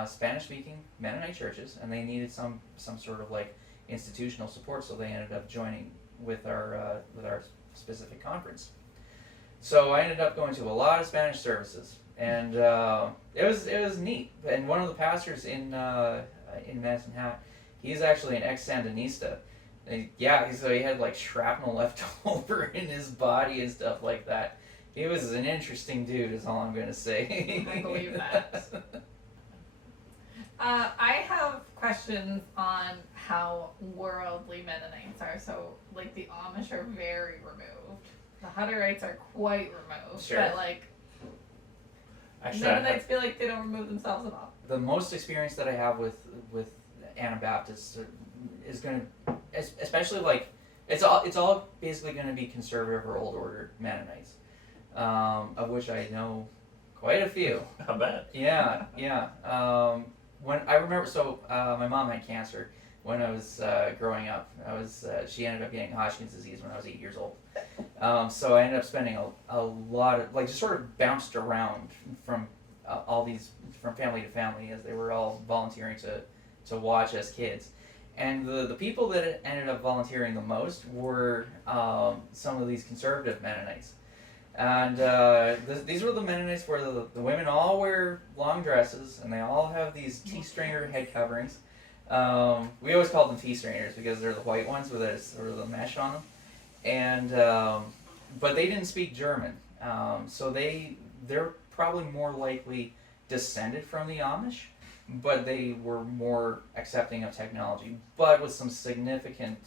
Spanish-speaking Mennonite churches, and they needed some sort of like institutional support, so they ended up joining with our specific conference. So I ended up going to a lot of Spanish services, and it was neat. And one of the pastors in Medicine Hat, he's actually an ex-Sandinista. And so he had like shrapnel left over in his body and stuff like that. He was an interesting dude, is all I'm going to say. I believe that. I have questions on how worldly Mennonites are. So, like, the Amish are very removed. The Hutterites are quite removed. Sure. But, like, Actually, Mennonites feel like they don't remove themselves at all. The most experience that I have with Anabaptists is going to, especially like, it's all basically going to be conservative or old order Mennonites, of which I know quite a few. I bet. Yeah. When I remember, my mom had cancer when I was growing up. She ended up getting Hodgkin's disease when I was 8 years old. So I ended up spending a lot of, like, just sort of bounced around from from family to family as they were all volunteering to watch as kids. And the people that ended up volunteering the most were some of these conservative Mennonites. And these were the Mennonites where the women all wear long dresses, and they all have these T-stringer head coverings. We always called them T-stringers because they're the white ones with the mesh on them. And but they didn't speak German, so they're probably more likely descended from the Amish, but they were more accepting of technology, but with some significant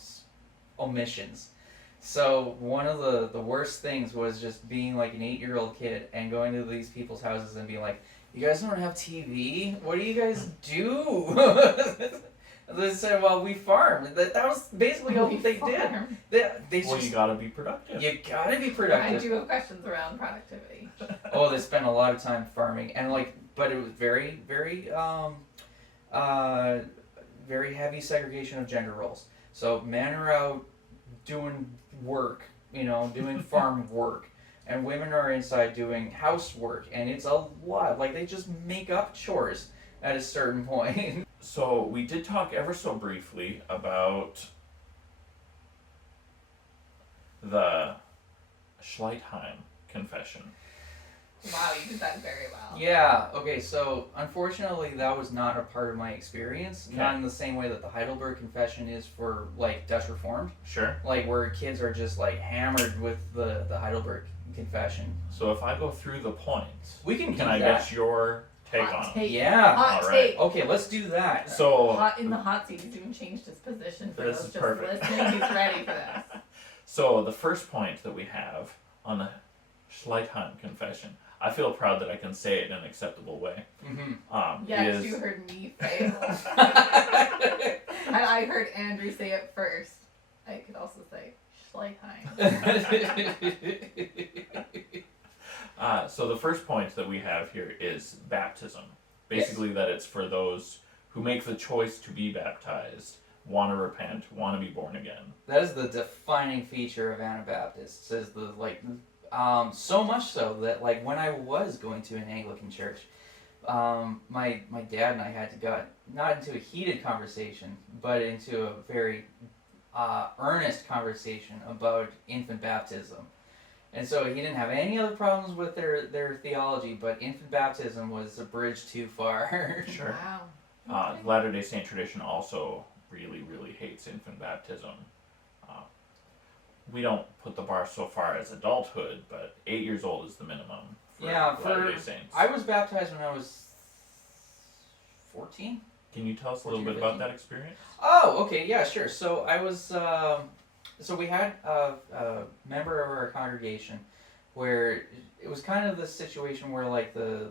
omissions. So one of the worst things was just being like an 8-year-old kid and going to these people's houses and being like, "You guys don't have TV? What do you guys do?" They said, "Well, we farm." That was basically all they did. You gotta be productive. You gotta be productive. I do have questions around productivity. Oh, they spent a lot of time farming, and but it was very, very, very heavy segregation of gender roles. So men are out doing work, doing farm work, and women are inside doing housework, and it's a lot. Like, they just make up chores at a certain point. So we did talk ever so briefly about the Schleitheim Confession. Wow, you did that very well. Yeah, okay, so unfortunately that was not a part of my experience. Okay. Not in the same way that the Heidelberg Confession is for, like, Dutch Reformed. Sure. Like, where kids are just, like, hammered with the Heidelberg Confession. So if I go through the points, We can do I that. get your take Hot on it? take. Yeah. Hot All right. take. Okay, let's do that. So Hot in the hot seat. He's even changed his position for This those is just perfect. listening. He's ready for this. So the first point that we have on the Schleitheim Confession, I feel proud that I can say it in an acceptable way. Mm-hmm. Yes, is you heard me fail. And I heard Andrew say it first. I could also say Schleitheim. So the first point that we have here is baptism. Basically, that it's for those who make the choice to be baptized, want to repent, want to be born again. That is the defining feature of Anabaptists. Is the so much so that, like, when I was going to an Anglican church, my dad and I had to go not into a heated conversation, but into a very earnest conversation about infant baptism. And so he didn't have any other problems with their theology, but infant baptism was a bridge too far. Sure. Wow. Okay. Latter-day Saint tradition also really, really hates infant baptism. We don't put the bar so far as adulthood, but 8 years old is the minimum for Latter-day Saints. I was baptized when I was 14. Can you tell us a little 14 or bit about 15? that experience? Oh, okay, yeah, sure. So I was, so we had a member of our congregation where it was kind of this situation where, like, the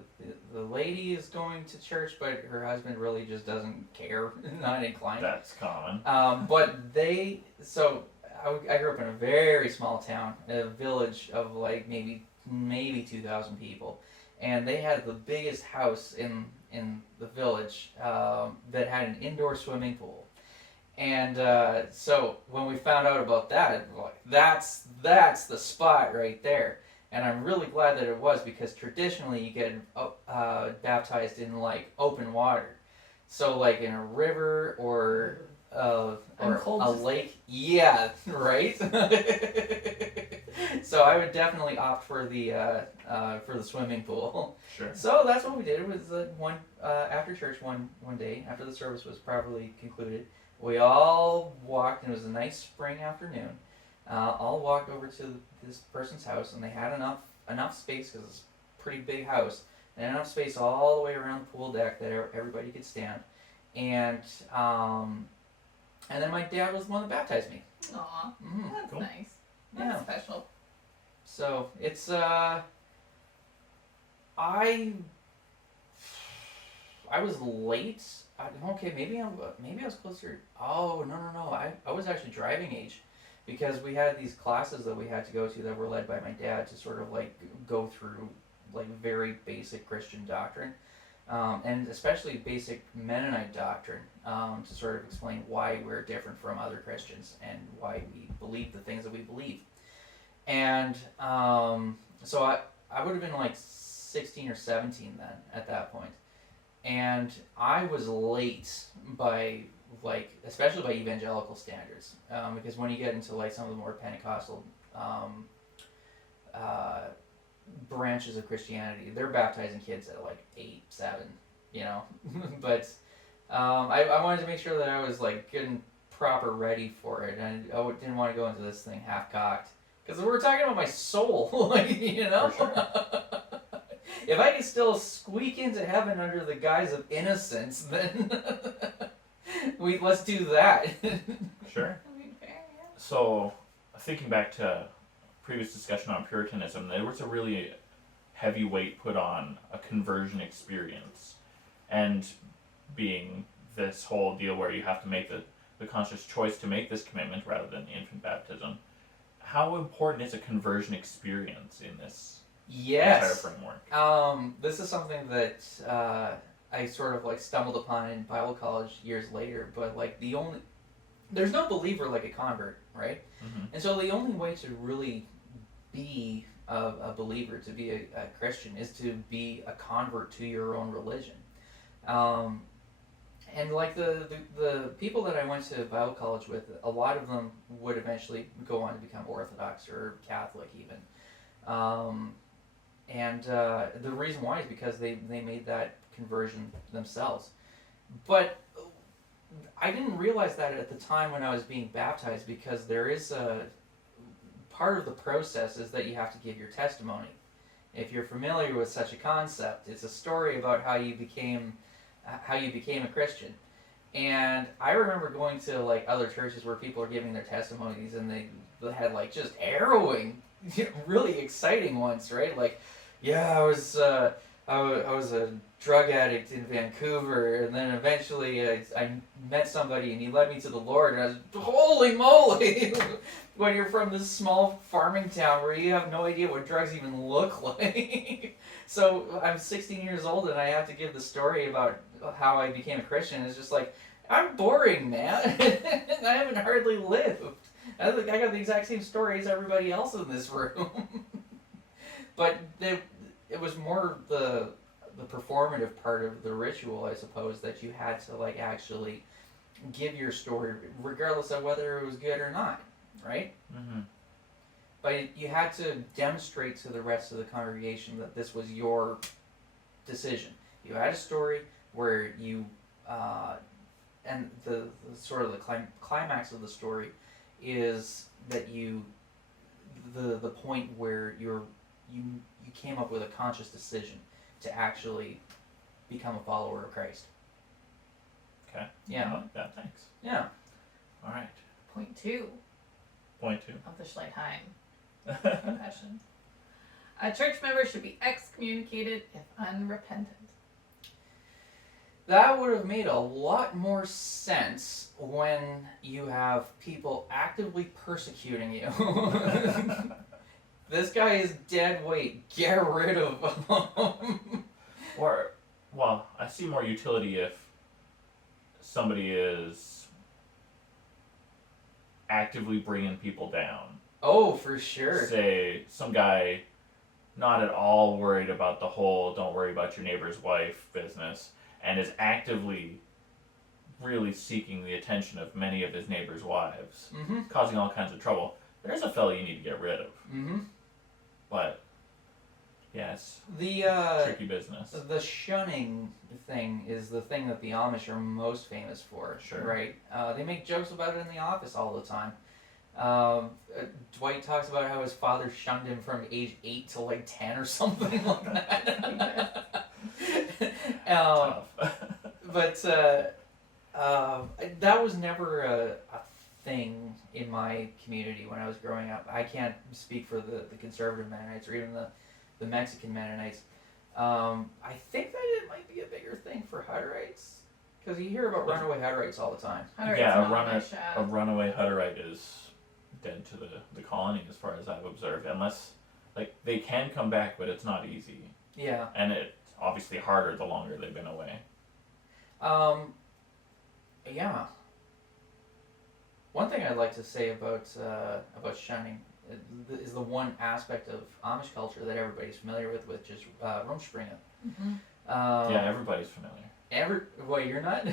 lady is going to church, but her husband really just doesn't care, not inclined. That's common. But I grew up in a very small town, a village of like maybe 2,000 people, and they had the biggest house in the village that had an indoor swimming pool. And so when we found out about that, like, that's the spot right there. And I'm really glad that it was, because traditionally you get baptized in, like, open water, so like in a river or a lake. Yeah, right. So I would definitely opt for the swimming pool. Sure. So that's what we did. It was after church one day after the service was properly concluded. We all walked, and it was a nice spring afternoon. All walked over to this person's house, and they had enough space, because it's a pretty big house, and enough space all the way around the pool deck that everybody could stand. And then my dad was the one that baptized me. Aw, Mm-hmm. that's Cool. nice. That's Yeah. special. So it's I was late. Okay, maybe I was closer. Oh no! I was actually driving age, because we had these classes that we had to go to that were led by my dad to sort of like go through like very basic Christian doctrine, and especially basic Mennonite doctrine, to sort of explain why we're different from other Christians and why we believe the things that we believe. And so I would have been like 16 or 17 then at that point. And I was late by, like, especially by evangelical standards, because when you get into like some of the more Pentecostal branches of Christianity, they're baptizing kids at like 8, 7, you know. But I wanted to make sure that I was like getting proper ready for it, and I didn't want to go into this thing half cocked, because we're talking about my soul, like, you know. For sure. If I can still squeak into heaven under the guise of innocence, then let's do that. Sure. I mean, fair, yeah. So, thinking back to previous discussion on Puritanism, there was a really heavy weight put on a conversion experience, and being this whole deal where you have to make the conscious choice to make this commitment rather than infant baptism. How important is a conversion experience in this entire Yes. framework? This is something that I sort of like stumbled upon in Bible college years later, but like there's no believer like a convert, right? Mm-hmm. And so the only way to really be a believer, to be a Christian, is to be a convert to your own religion. And like the people that I went to Bible college with, a lot of them would eventually go on to become Orthodox or Catholic even. And the reason why is because they made that conversion themselves. But I didn't realize that at the time when I was being baptized, because there is a part of the process is that you have to give your testimony. If you're familiar with such a concept, it's a story about how you became a Christian. And I remember going to like other churches where people are giving their testimonies, and they had like just harrowing, really exciting ones, right? Like, yeah, I was a drug addict in Vancouver, and then eventually I met somebody and he led me to the Lord, and I was, holy moly! When you're from this small farming town where you have no idea what drugs even look like. So I'm 16 years old and I have to give the story about how I became a Christian. It's just like, I'm boring, man. I haven't hardly lived. I got the exact same story as everybody else in this room. But it was more the performative part of the ritual, I suppose, that you had to like actually give your story, regardless of whether it was good or not, right? Mm-hmm. But you had to demonstrate to the rest of the congregation that this was your decision. You had a story where you, and the sort of the climax of the story is that the point where you came up with a conscious decision to actually become a follower of Christ. Okay. Yeah. I like that. Thanks. Yeah. All right. Point 2 Point 2. of the Schleitheim Confession. A church member should be excommunicated if unrepentant. That would have made a lot more sense when you have people actively persecuting you. This guy is dead weight. Get rid of him. Or, well, I see more utility if somebody is actively bringing people down. Oh, for sure. Say, some guy not at all worried about the whole don't worry about your neighbor's wife business, and is actively really seeking the attention of many of his neighbor's wives, Mm-hmm. causing all kinds of trouble. There's a fellow you need to get rid of. Mm-hmm. But, yes, The tricky business. the shunning thing is the thing that the Amish are most famous for. Sure. Right? They make jokes about it in the office all the time. Dwight talks about how his father shunned him from age 8 to like 10 or something like that. Tough. But that was never a thing in my community when I was growing up. I can't speak for the conservative Mennonites or even the Mexican Mennonites. I think that it might be a bigger thing for Hutterites, because you hear about runaway Hutterites all the time. Hutterites Yeah, not a runaway Hutterite is dead to the colony as far as I've observed. Unless, like, they can come back, but it's not easy. Yeah. And it's obviously harder the longer they've been away. Yeah. One thing I'd like to say about shunning is the one aspect of Amish culture that everybody's familiar with, which is Rumspringa. Mm-hmm. Yeah, everybody's familiar. Wait, you're not?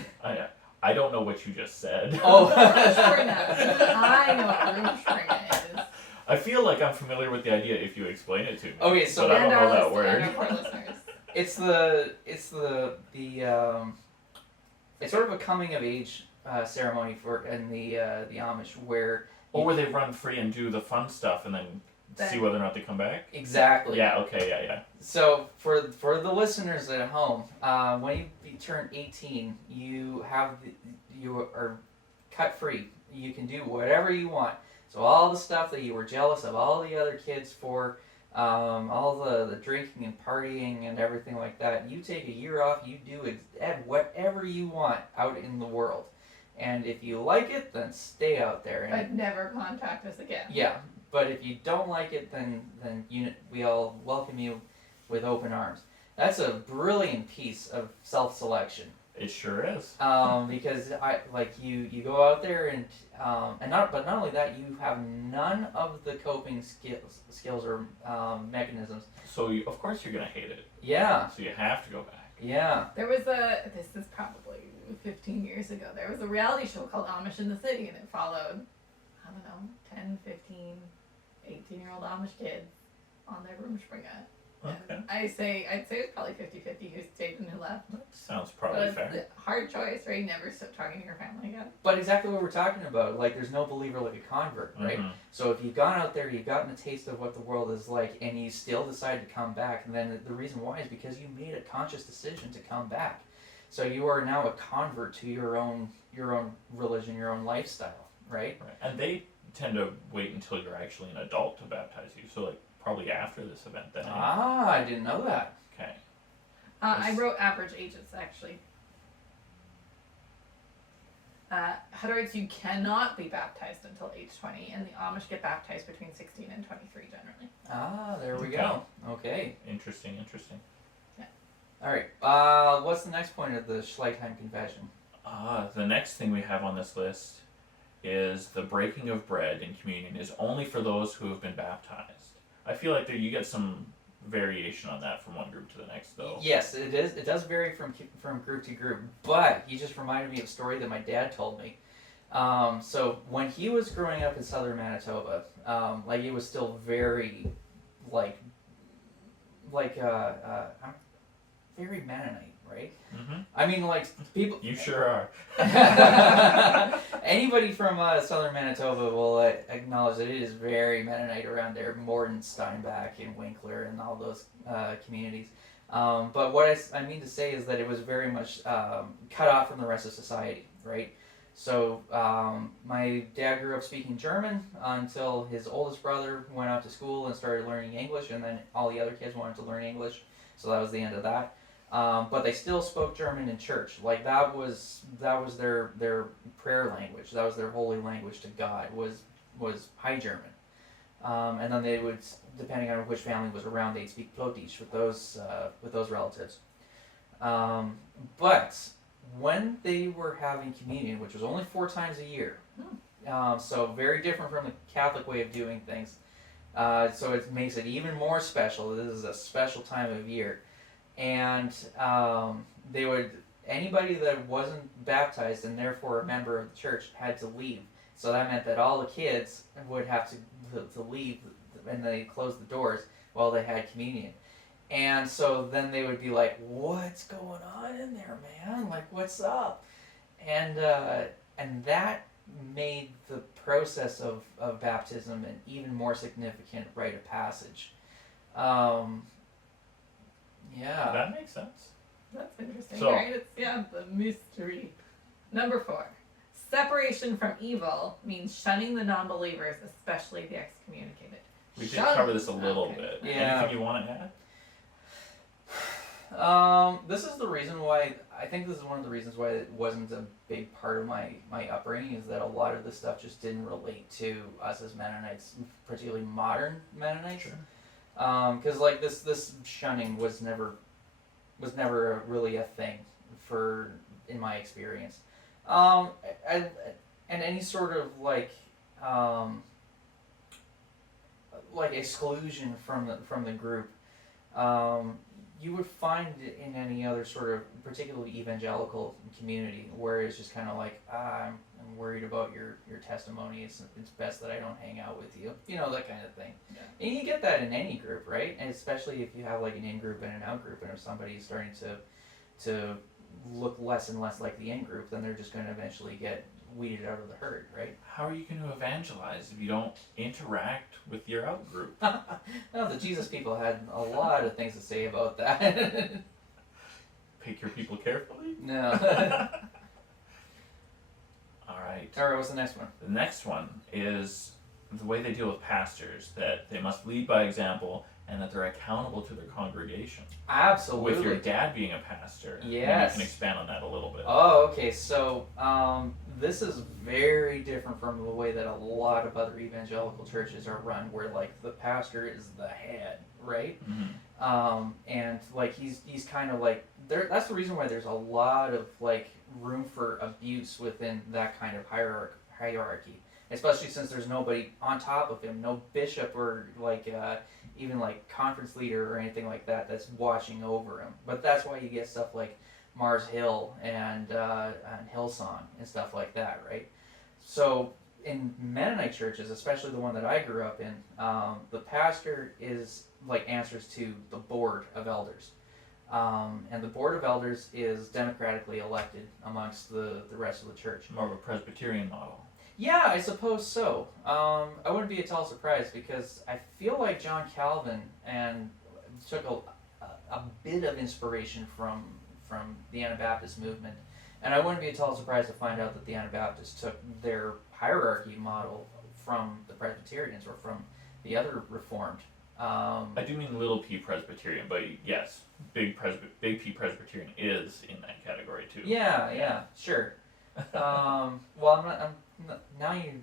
I don't know what you just said. Oh. I know what Rumspringa is. I feel like I'm familiar with the idea if you explain it to me. Okay, so but I don't know that And word. our poor listeners. It's sort of a coming of age ceremony in the Amish where. Or where they run free and do the fun stuff and then see whether or not they come back? Exactly. Yeah, okay, yeah. So for the listeners at home, when you turn 18, you are cut free. You can do whatever you want. So all the stuff that you were jealous of all the other kids for, all the drinking and partying and everything like that, you take a year off. You do whatever you want out in the world. And if you like it, then stay out there. But never contact us again. Yeah, but if you don't like it, then we all welcome you with open arms. That's a brilliant piece of self-selection. It sure is. Because you go out there and not only that, you have none of the coping skills or mechanisms. So of course you're gonna hate it. Yeah. So you have to go back. Yeah. There was this is probably 15 years ago, there was a reality show called Amish in the City, and it followed, 10, 15, 18-year-old Amish kids on their Rumspringa. Okay. I'd say it's probably 50-50 who stayed and who left. Sounds probably But fair. it's a hard choice, right? Never stop talking to your family again. But exactly what we're talking about. Like, there's no believer like a convert, right? Mhm. So if you've gone out there, you've gotten a taste of what the world is like, and you still decide to come back, and then the reason why is because you made a conscious decision to come back. So you are now a convert to your own religion, your own lifestyle, right? Right. And they tend to wait until you're actually an adult to baptize you. So like probably after this event then. Ah, I didn't know that. Okay. I wrote average ages, actually. Hutterites, you cannot be baptized until age 20, and the Amish get baptized between 16 and 23 generally. Ah, there we Okay. go. Okay. Interesting. All right. What's the next point of the Schleitheim Confession? The next thing we have on this list is the breaking of bread in communion is only for those who have been baptized. I feel like you get some variation on that from one group to the next, though. Yes, it is. It does vary from group to group. But you just reminded me of a story that my dad told me. So when he was growing up in southern Manitoba, like it was still very, very Mennonite, right? Mm-hmm. I mean, like people. You sure are. Anybody from southern Manitoba will acknowledge that it is very Mennonite around there, more than Steinbach and Winkler and all those communities. But what I mean to say is that it was very much cut off from the rest of society, right? So my dad grew up speaking German until his oldest brother went out to school and started learning English, and then all the other kids wanted to learn English, so that was the end of that. But they still spoke German in church. Like that was their prayer language. That was their holy language to God. Was High German. And then they would, depending on which family was around, they'd speak Plotisch with those relatives. But when they were having communion, which was only 4 times a year, so very different from the Catholic way of doing things. So it makes it even more special. This is a special time of year. And anybody that wasn't baptized and therefore a member of the church had to leave. So that meant that all the kids would have to leave, and they closed the doors while they had communion. And so then they would be like, "What's going on in there, man? Like, what's up?" And that made the process of baptism an even more significant rite of passage. Yeah. That makes sense. That's interesting, So- right? It's, the mystery. Number 4. Separation from evil means shunning the non-believers, especially the excommunicated. We did Shun- cover this a little okay. bit. Yeah. Anything you want to add? This is the reason why, I think this is one of the reasons why it wasn't a big part of my upbringing, is that a lot of this stuff just didn't relate to us as Mennonites, particularly modern Mennonites. Sure. Because like this shunning was never really a thing in my experience. And any sort of like exclusion from the group, you would find it in any other sort of particularly evangelical community, where it's just kind of like, I'm worried about your testimony. It's best that I don't hang out with you. You know, that kind of thing. Yeah. And you get that in any group, right? And especially if you have like an in-group and an out-group, and if somebody's starting to look less and less like the in-group, then they're just going to eventually get weeded out of the herd, right? How are you going to evangelize if you don't interact with your out group? Well, the Jesus people had a lot of things to say about that. Pick your people carefully? No. Alright. Alright, what's the next one? The next one is the way they deal with pastors, that they must lead by example and that they're accountable to their congregation. Absolutely. With your dad being a pastor. Maybe Yes. you can expand on that a little bit. Oh, okay. So this is very different from the way that a lot of other evangelical churches are run, where like the pastor is the head, right? Mm-hmm. And like he's kind of like there. That's the reason why there's a lot of like room for abuse within that kind of hierarchy, especially since there's nobody on top of him, no bishop or like even like conference leader or anything like that that's watching over him. But that's why you get stuff like Mars Hill and Hillsong and stuff like that, right? So in Mennonite churches, especially the one that I grew up in, the pastor is like answers to the board of elders. And the board of elders is democratically elected amongst the rest of the church. More of a Presbyterian model. Yeah, I suppose so. I wouldn't be at all surprised because I feel like John Calvin and took a bit of inspiration from the Anabaptist movement. And I wouldn't be at all surprised to find out that the Anabaptists took their hierarchy model from the Presbyterians or from the other Reformed. I do mean little p Presbyterian, but yes, big P Presbyterian is in that category too. Yeah, sure. Well, now you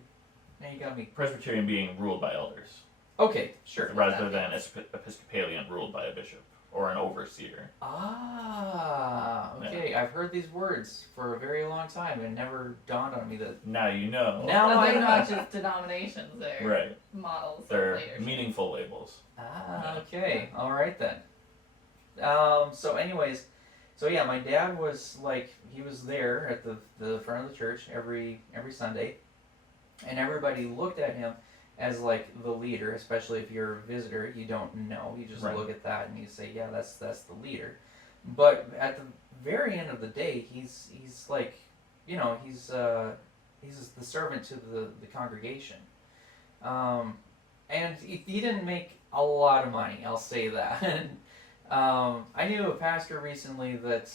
got me. Presbyterian being ruled by elders, Okay, sure. rather than Episcopalian ruled by a bishop or an overseer. Ah, okay. I've heard these words for a very long time and it never dawned on me that. Now you know. Now So I they're know. not just denominations, they're Right. models They're of leadership. meaningful labels. Ah, okay. All right then. So anyways, so yeah, my dad was like, he was there at the front of the church every Sunday, and everybody looked at him as like the leader, especially if you're a visitor, you don't know, you just Right. look at that and you say, yeah, that's the leader. But at the very end of the day, he's like, you know, he's the servant to the congregation. And he didn't make a lot of money, I'll say that. I knew a pastor recently that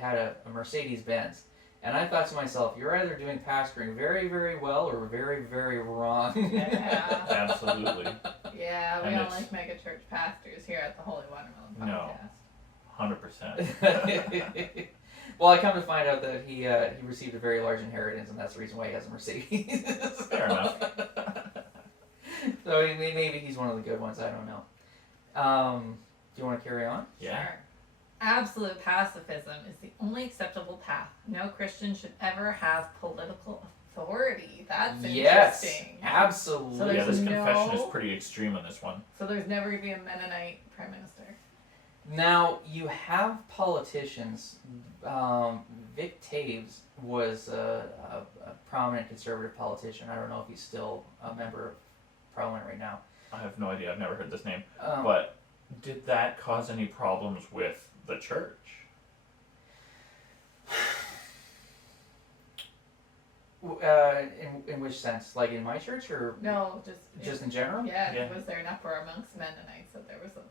had a Mercedes Benz, and I thought to myself, you're either doing pastoring very, very well or very, very wrong. Yeah. Absolutely. Yeah, we And don't it's- like mega church pastors here at the Holy Watermelon No. Podcast. 100%. Well, I come to find out that he received a very large inheritance, and that's the reason why he has a Mercedes. Fair enough. So maybe he's one of the good ones. I don't know. Do you want to carry on? Yeah. Sure. Absolute pacifism is the only acceptable path. No Christian should ever have political authority. That's Yes, interesting. absolutely. So Yeah, this there's confession no- is pretty extreme on this one. So there's never going to be a Mennonite prime minister. Now, you have politicians. Vic Taves was a prominent conservative politician. I don't know if he's still a member of Parliament right now. I have no idea. I've never heard this name. Um, But did that cause any problems with the church? in which sense? Like in my church or No, just in general? yeah, Yeah. was there an uproar amongst Mennonites that there was a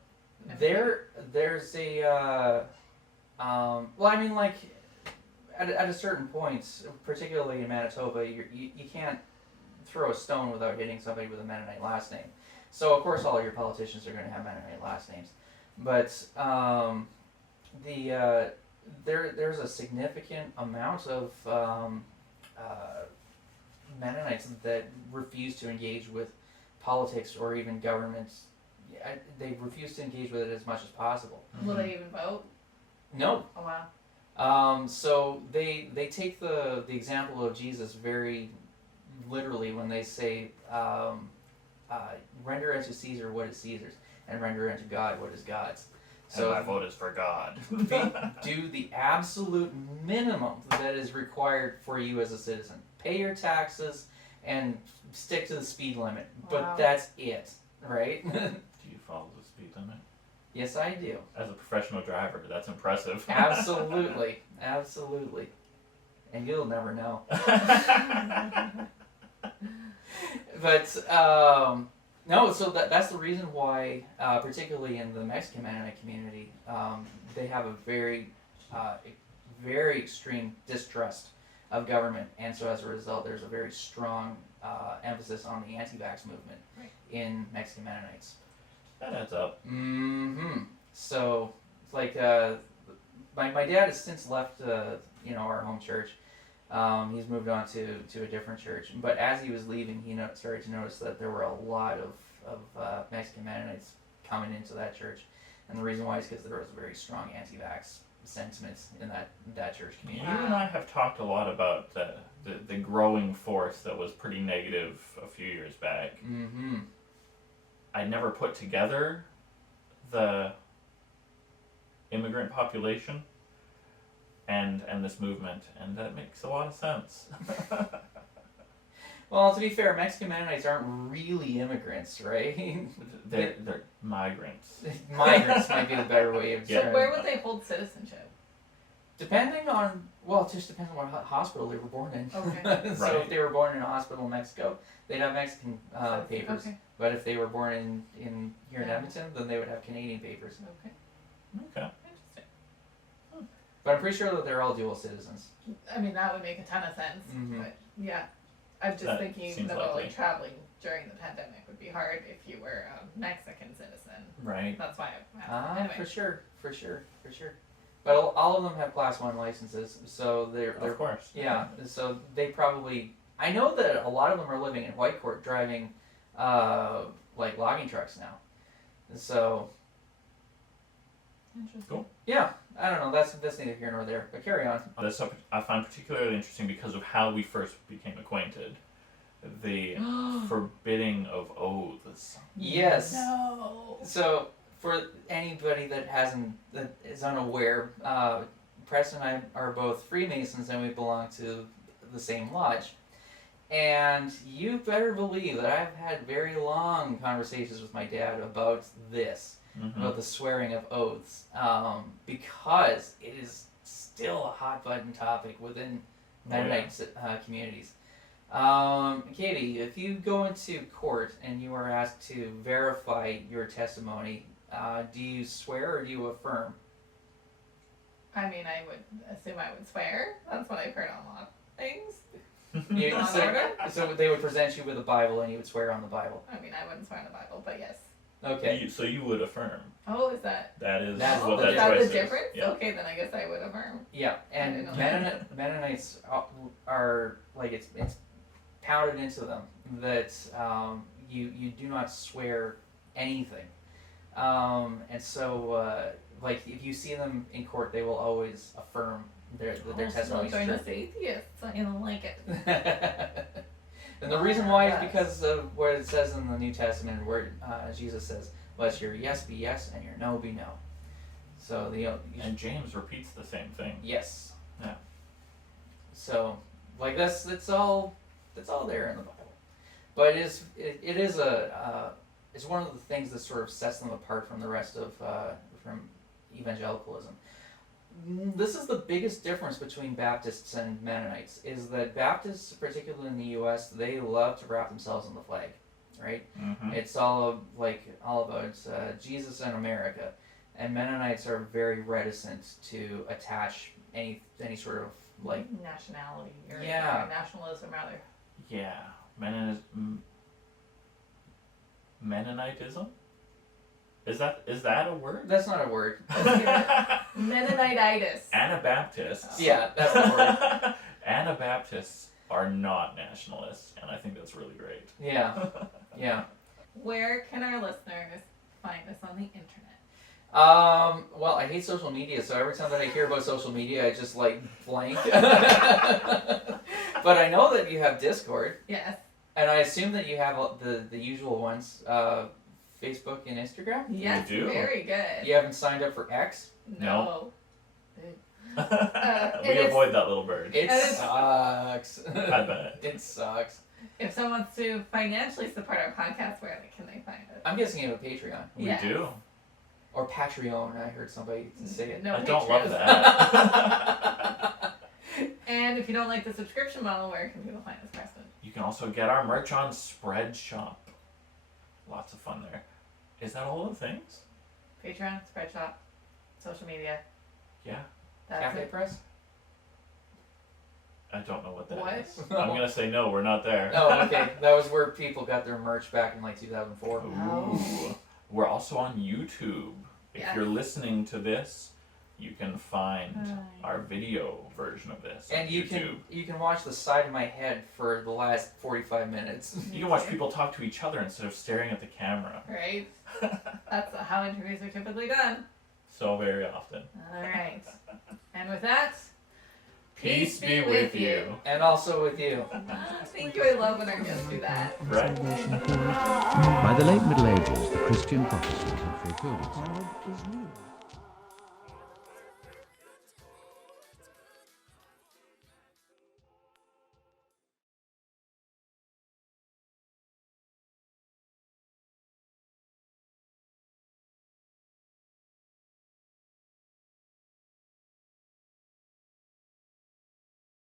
There's a well, I mean, like at a certain point, particularly in Manitoba, you can't throw a stone without hitting somebody with a Mennonite last name. So of course, all your politicians are going to have Mennonite last names, but there's a significant amount of Mennonites that refuse to engage with politics or even government. They refuse to engage with it as much as possible. Will they even vote? No. Oh wow. So they take the example of Jesus very literally when they say, render unto Caesar what is Caesar's, and render unto God what is God's. So my vote is for God. Do the absolute minimum that is required for you as a citizen. Pay your taxes and stick to the speed limit. But Wow. that's it, right? Do you follow the speed limit? Yes, I do. As a professional driver, that's impressive. Absolutely. Absolutely. And you'll never know. But, no, so that's the reason why, particularly in the Mexican Mennonite community, they have a very, very extreme distrust of government. And so as a result, there's a very strong emphasis on the anti-vax movement Right. in Mexican Mennonites. That adds up. Mm-hmm. So, it's like, my dad has since left, our home church. He's moved on to a different church. But as he was leaving, he started to notice that there were a lot of Mexican Mennonites coming into that church. And the reason why is because there was a very strong anti-vax sentiment in that church community. You and I have talked a lot about the growing force that was pretty negative a few years back. Mm-hmm. I never put together the immigrant population and this movement, and that makes a lot of sense. Well, to be fair, Mexican Mennonites aren't really immigrants, right? They're migrants. Migrants might be the better way of So describing where it. would they hold citizenship? Depending on, well, it just depends on what hospital they were born in. Okay. So Right. if they were born in a hospital in Mexico, they'd have Mexican papers. Okay. But if they were born in here in Yeah. Edmonton, then they would have Canadian papers. Okay. Okay. Interesting. But I'm pretty sure that they're all dual citizens. I mean, that would make a ton of sense. Mhm. But yeah, I'm just That thinking seems about likely. like traveling during the pandemic would be hard if you were a Mexican citizen. Right. That's why I asked. Anyway. For sure. But all of them have Class 1 licenses, so they're Of course. yeah. So they probably. I know that a lot of them are living in Whitecourt, driving like logging trucks now. So Interesting. Cool. yeah, I don't know. That's neither here nor there. But carry on. This I find particularly interesting because of how we first became acquainted. The forbidding of oaths. Yes. No. So for anybody that is unaware, Preston and I are both Freemasons and we belong to the same lodge. And you better believe that I've had very long conversations with my dad about this, Mm-hmm. about the swearing of oaths, because it is still a hot button topic within Mennonite communities. Katie, if you go into court and you are asked to verify your testimony, do you swear or do you affirm? I mean, I would assume I would swear. That's what I've heard on a lot of things. You- On so, order? so they would present you with a Bible and you would swear on the Bible. I mean, I wouldn't swear on the Bible, but yes. Okay. So you would affirm. Oh, is that? That is That's what the that Is that choice the is. difference? Yeah. Okay, then I guess I would affirm. Yeah, I and didn't know that. Mennonites are like it's pounded into them that you do not swear anything, and so like if you see them in court, they will always affirm their testimony is join true. us atheists. I don't like it. And the reason why is because of what it says in the New Testament, where Jesus says, "Let your yes be yes and your no be no." So And James repeats the same thing. yes. Yeah. So like that's all there in the Bible, but it is it's one of the things that sort of sets them apart from the rest of from evangelicalism. This is the biggest difference between Baptists and Mennonites, is that Baptists, particularly in the U.S., they love to wrap themselves in the flag, right? Mm-hmm. It's all about Jesus and America, and Mennonites are very reticent to attach any sort of like nationality or Yeah. nationalism rather. Yeah. Mennonitism? Is that a word? that's not a word. Mennonite-itis. Anabaptists. Yeah, that's the word. Anabaptists are not nationalists, and I think that's really great. Yeah. Where can our listeners find us on the internet? Well, I hate social media, so every time that I hear about social media, I just like blank. But I know that you have Discord, Yes. and I assume that you have the usual ones, Facebook and Instagram. Yes. do. Very good. You haven't signed up for X? No. We it's- avoid that little bird. It And it's- sucks. I bet. It sucks. If someone wants to financially support our podcast, where can they find us? I'm guessing you have a Patreon. We Yes. do. Or Patreon, I heard somebody say it. No I don't love Patreon. that. And if you don't like the subscription model, where can people find us, Preston? You can also get our merch on Spreadshop. Lots of fun there. Is that all the things? Patreon, Spreadshop, social media. Yeah. That's Cafe it. Press? I don't know what that What? is. I'm gonna say no. We're not there. Oh, okay. That was where people got their merch back in like 2004. Ooh. We're also on YouTube. If Yes. you're listening to this, you can find Oh, our video version of this And on you YouTube. can watch the side of my head for the last 45 minutes. You can watch people talk to each other instead of staring at the camera. Right? That's how interviews are typically done. So very often. Alright. And with that, Peace be with you. And also with you. thank you. I love when our guests do that. Right. Salvation for By the late Middle Ages, the Christian prophecies had fulfilled itself. God is near.